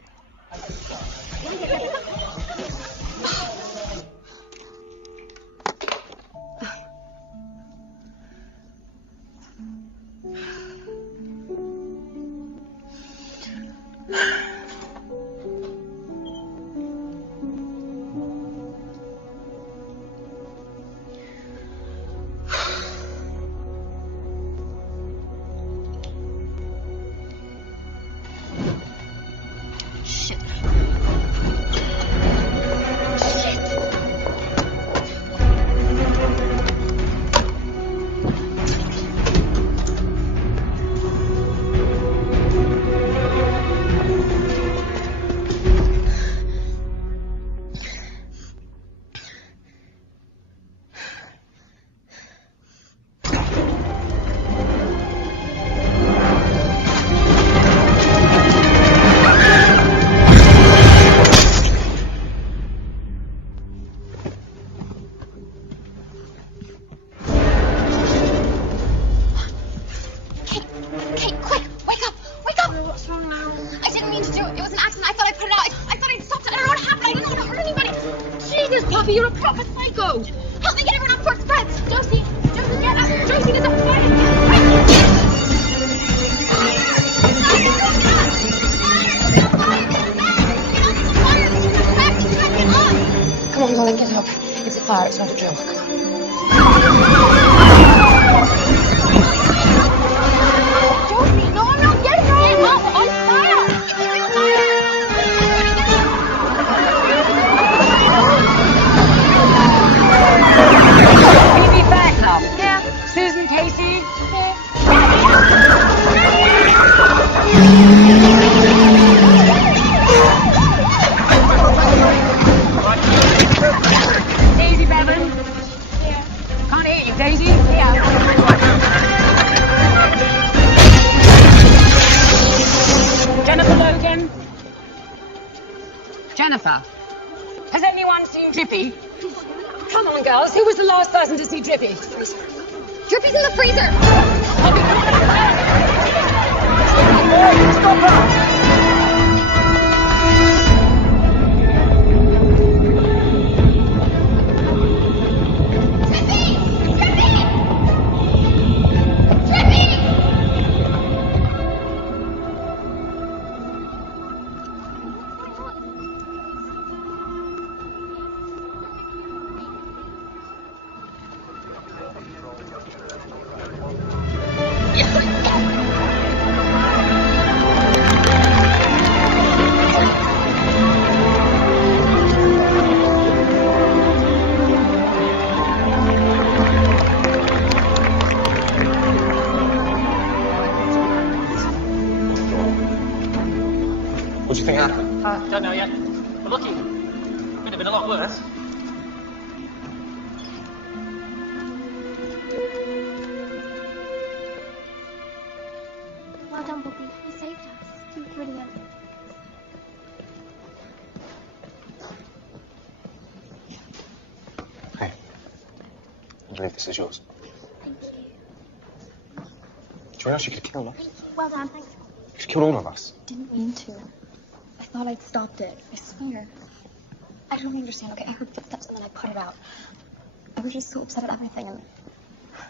You're a proper psycho! Help me get everyone up for express! Josie, get up! Josie, there's a fire! Come on, Colin, get up. It's a fire, it's not a joke. Josie, no, I'm not getting it! Mom, we're on fire! Can you be back now? Yeah. Susan, Casey? Daisy Bevan? Yeah. Can't hear you, Daisy? Yeah. Jennifer Logan? Jennifer? Has anyone seen Drippy? Come on, girls. Who was the last person to see Drippy? Drippy's in the freezer! Stop her! What do you think happened? Don't know yet. We're lucky. Could have been a lot worse. Well done, Bobby. You saved us. You were brilliant. Hey, I believe this is yours. Thank you. Do you realize you could have killed us? Thank you. Well done, thanks. You could have killed all of us. Didn't mean to. I thought I'd stopped it. I swear. I don't understand. Okay, I heard footsteps and then I put it out. I was just so upset at everything and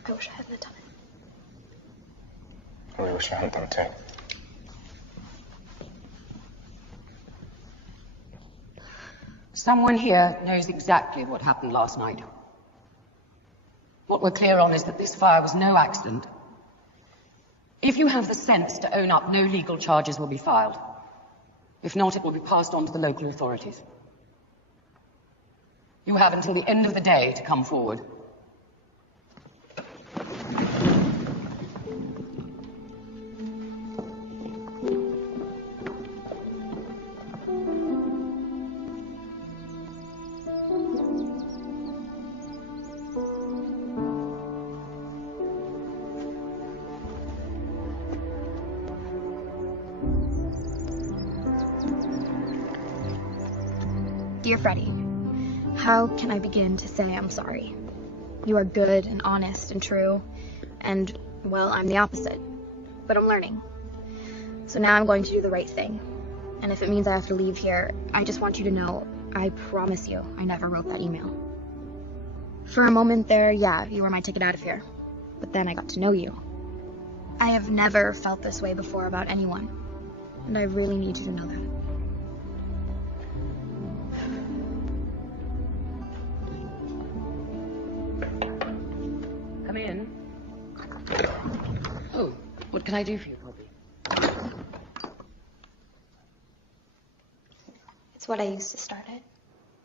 I wish I hadn't done it. I really wish I hadn't done it too. Someone here knows exactly what happened last night. What we're clear on is that this fire was no accident. If you have the sense to own up, no legal charges will be filed. If not, it will be passed on to the local authorities. You have until the end of the day to come forward. Dear Freddie, how can I begin to say I'm sorry? You are good and honest and true, and, well, I'm the opposite. But I'm learning. So now I'm going to do the right thing. And if it means I have to leave here, I just want you to know, I promise you, I never wrote that email. For a moment there, yeah, you were my ticket out of here. But then I got to know you. I have never felt this way before about anyone. And I really need you to know that. Come in. Oh, what can I do for you, Poppy? It's what I used to start it.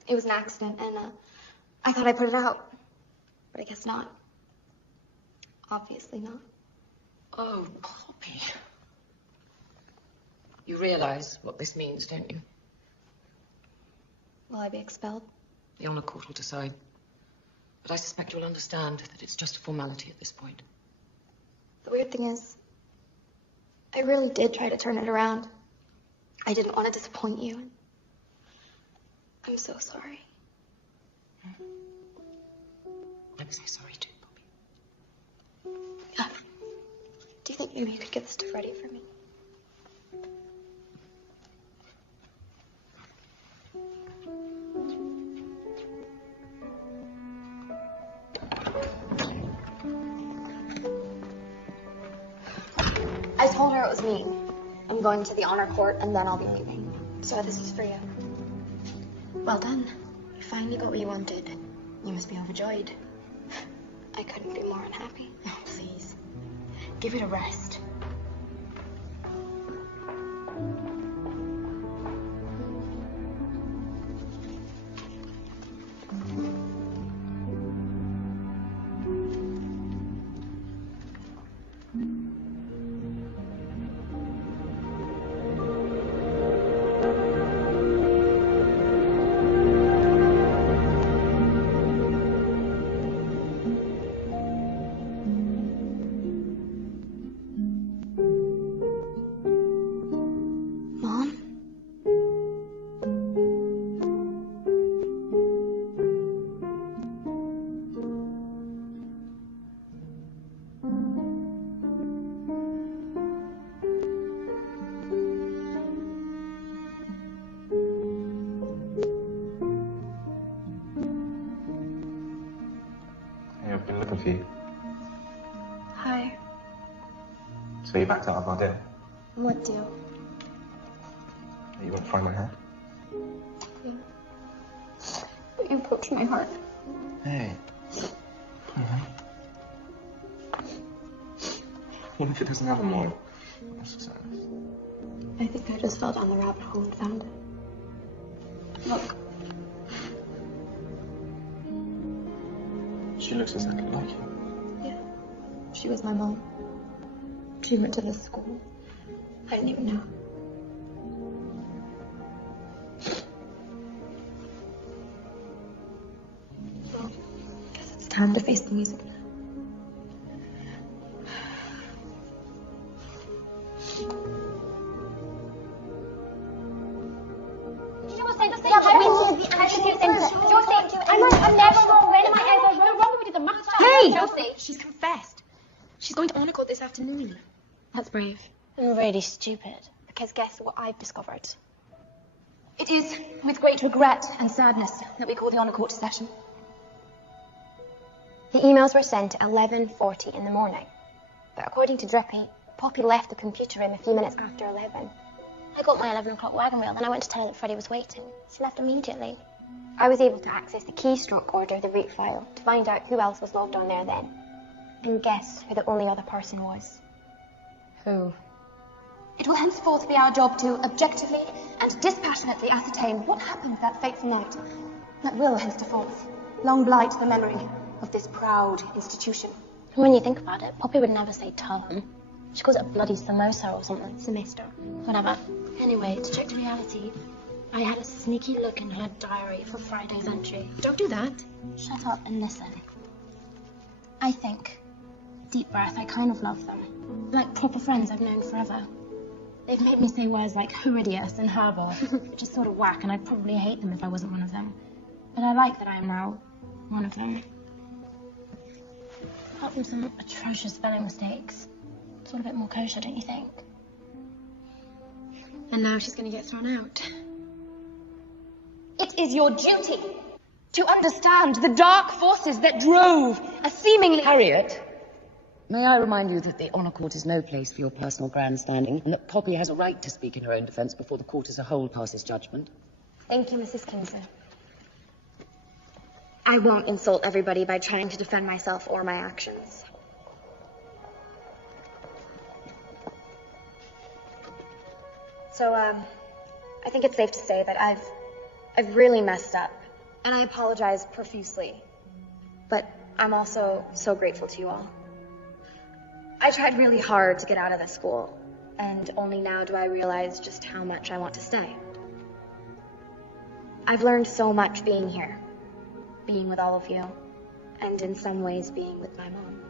It was an accident, and I thought I put it out. But I guess not. Obviously not. Oh, Poppy. You realize what this means, don't you? Will I be expelled? The Honour Court will decide. But I suspect you'll understand that it's just a formality at this point. The weird thing is, I really did try to turn it around. I didn't want to disappoint you. I'm so sorry. I'm so sorry too, Poppy. Do you think maybe you could give this to Freddie for me? I told her it was me. I'm going to the Honour Court and then I'll be leaving. So this is for you. Well done. You finally got what you wanted. You must be overjoyed. I couldn't be more unhappy. Oh, please. Give it a rest. I've been looking for you. Hi. So you backed out of our deal? What deal? You won't find my hand? Yeah. But you broke my heart. Hey. What if it doesn't have a moral? I think I just fell down the rabbit hole and found it. Look. She looks exactly like you. Yeah. She was my mom. She went to this school. I didn't even know. Well, I guess it's time to face the music now. Hey! Josie, she's confessed. She's going to Honour Court this afternoon. That's brave. And really stupid. Because guess what I've discovered? It is with great regret and sadness that we call the Honour Court session. The emails were sent at 11:40 in the morning. But according to Drippy, Poppy left the computer room a few minutes after 11. I got my 11 o'clock wagon wheel, then I went to tell her that Freddie was waiting. She left immediately. I was able to access the keystroke order of the root file to find out who else was logged on there then. And guess who the only other person was? Who? It will henceforth be our job to objectively and dispassionately ascertain what happened that fateful night. That will henceforth long blight the memory of this proud institution. When you think about it, Poppy would never say term. She calls it a bloody samosa or something. Semester. Whatever. Anyway, to check the reality, I had a sneaky look into her diary for Friday's entry. Don't do that. Shut up and listen. I think, deep breath, I kind of love them. Like proper friends I've known forever. They've made me say words like horridious and herbal, which is sort of whack, and I'd probably hate them if I wasn't one of them. But I like that I am now one of them. Apart from some atrocious spelling mistakes, it's all a bit more kosher, don't you think? And now she's going to get thrown out. It is your duty to understand the dark forces that drove a seemingly... Harriet, may I remind you that the Honour Court is no place for your personal grandstanding, and that Poppy has a right to speak in her own defence before the court as a whole passes judgment. Thank you, Mrs. Kingsley. I won't insult everybody by trying to defend myself or my actions. So, I think it's safe to say that I've really messed up, and I apologize profusely. But I'm also so grateful to you all. I tried really hard to get out of this school, and only now do I realize just how much I want to stay. I've learned so much being here, being with all of you, and in some ways being with my mom,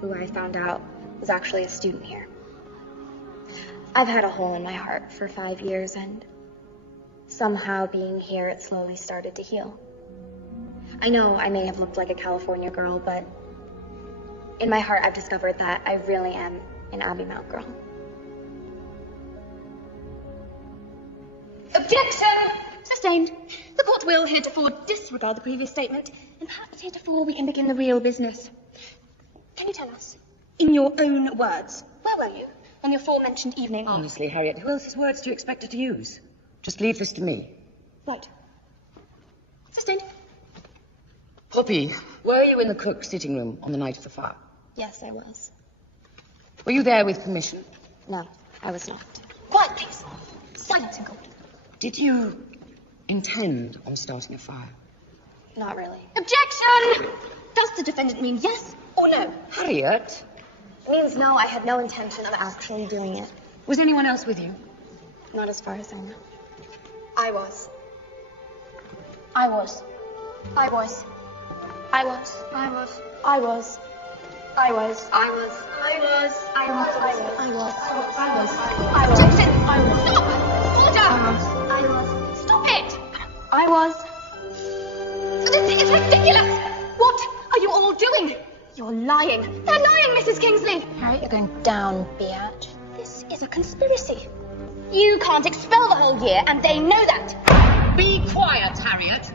who I found out was actually a student here. I've had a hole in my heart for 5 years, and somehow being here, it slowly started to heal. I know I may have looked like a California girl, but in my heart, I've discovered that I really am an Abbey Mount girl. Objection! Sustained. The court will heretofore disregard the previous statement, and perhaps heretofore we can begin the real business. Can you tell us, in your own words, where were you on the aforementioned evening? Honestly, Harriet, who else's words do you expect her to use? Just leave this to me. Right. Sustained. Poppy, were you in the cook's sitting room on the night of the fire? Yes, I was. Were you there with permission? No, I was not. Quiet, please. Silence in court. Did you intend on starting a fire? Not really. Objection! Does the defendant mean yes or no? Harriet? It means no, I had no intention of actually doing it. Was anyone else with you? Not as far as I know. I was. I was. I was. I was. I was. I was. I was. I was. I was. I was. I was. I was. I was. Jackson! I was. Stop! Order! I was. Stop it! I was. This is ridiculous! What are you all doing? You're lying. They're lying, Mrs. Kingsley. Harriet, you're going down, biatch. This is a conspiracy. You can't expel the whole year, and they know that. Be quiet, Harriet.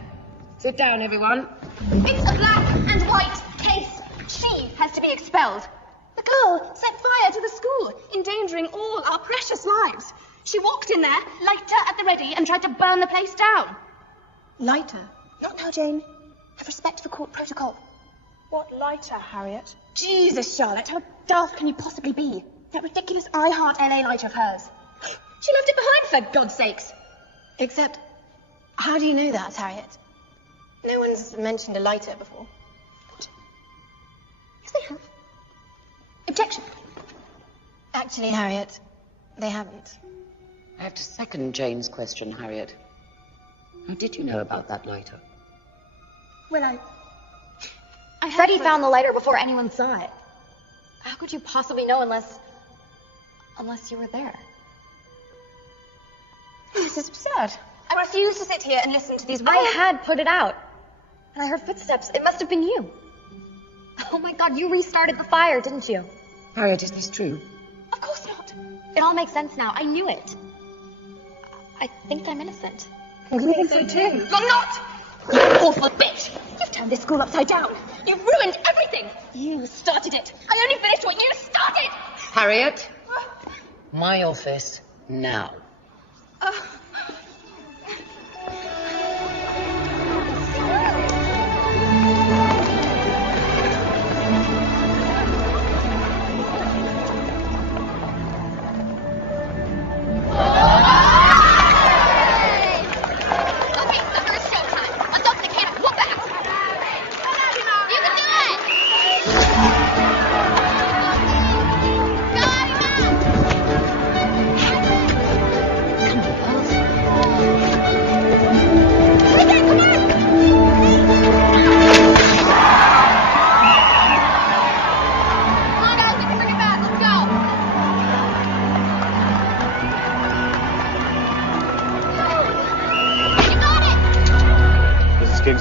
Sit down, everyone. It's a black and white case. She has to be expelled. The girl set fire to the school, endangering all our precious lives. She walked in there, lighter at the ready, and tried to burn the place down. Lighter? Not now, Jane. Have respect for court protocol. What lighter, Harriet? Jesus, Charlotte, how daft can you possibly be? That ridiculous I Heart LA lighter of hers. She left it behind, for God's sakes. Except, how do you know that, Harriet? No one's mentioned a lighter before. What? Yes, they have. Objection. Actually, Harriet, they haven't. I have to second Jane's question, Harriet. How did you know about that lighter? Well, Freddie found the lighter before anyone saw it. How could you possibly know unless you were there? This is absurd. I refuse to sit here and listen to these... I had put it out. And I heard footsteps. It must have been you. Oh my God, you restarted the fire, didn't you? Harriet, is this true? Of course not. It all makes sense now. I knew it. I think that I'm innocent. I think so too. You're not! You awful bitch! You've turned this school upside down. You've ruined everything. You started it. I only finished what you started. Harriet, my office now.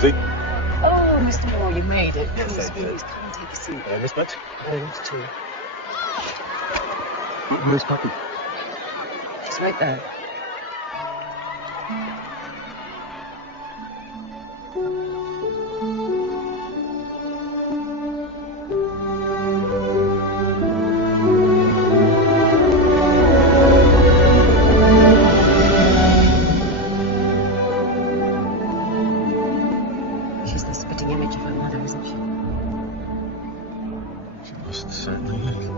Kingsley. Oh, Mr. Moore, you made it. Yes, Please, I did. please, come and take a seat. Miss Much? Thanks, too. Where's Puppy? It's right there. She's the spitting image of her mother, isn't she? She most certainly is.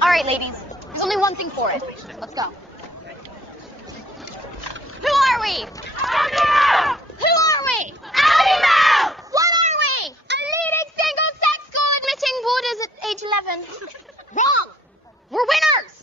All right, ladies. There's only one thing for it. Let's go. Who are we? Who are we? What are we? A leading single-sex school admitting boarders at age 11. Wrong. We're winners.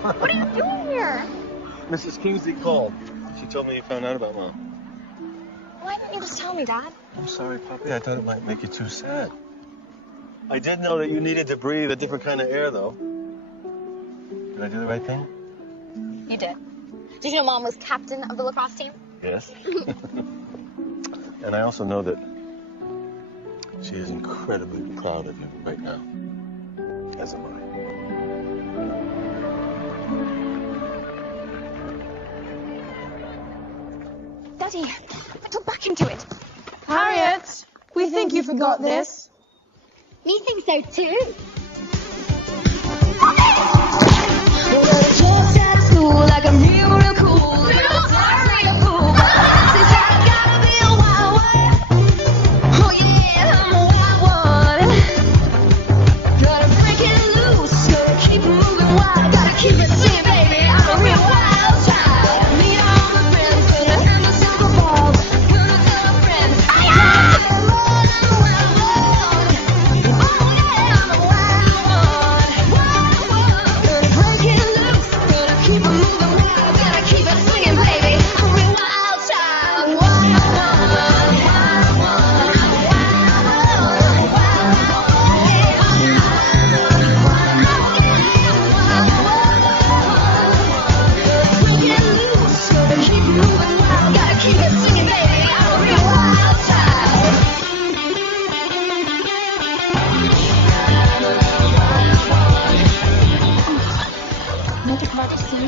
What are you doing here? Mrs. Kingsley called. She told me you found out about Mom. Why didn't you just tell me, Dad? I'm sorry, Poppy. I thought it might make you too sad. I did know that you needed to breathe a different kind of air, though. Did I do the right thing? You did. Did you know Mom was captain of the lacrosse team? Yes. And I also know that she is incredibly proud of you right now. As am I. Daddy, get back into it. Harriet, we think you forgot this. Me think so too. Like I'm real cool. Gotta be a wild one. Oh yeah, I'm a wild one. Gotta break it loose, gotta keep it moving wild, gotta keep it singing, baby. I'm a real wild child. Meet all my friends, gonna have myself a ball. Gonna tell my friends, I'm a wild one. Oh yeah, I'm a wild one. Gonna break it loose, gonna keep it moving wild, gotta keep it swinging, baby.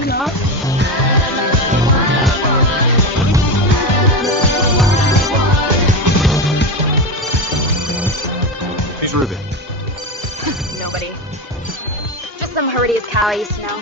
You lot. Who's Ruby? Nobody. Just some Herodias cow I used to know.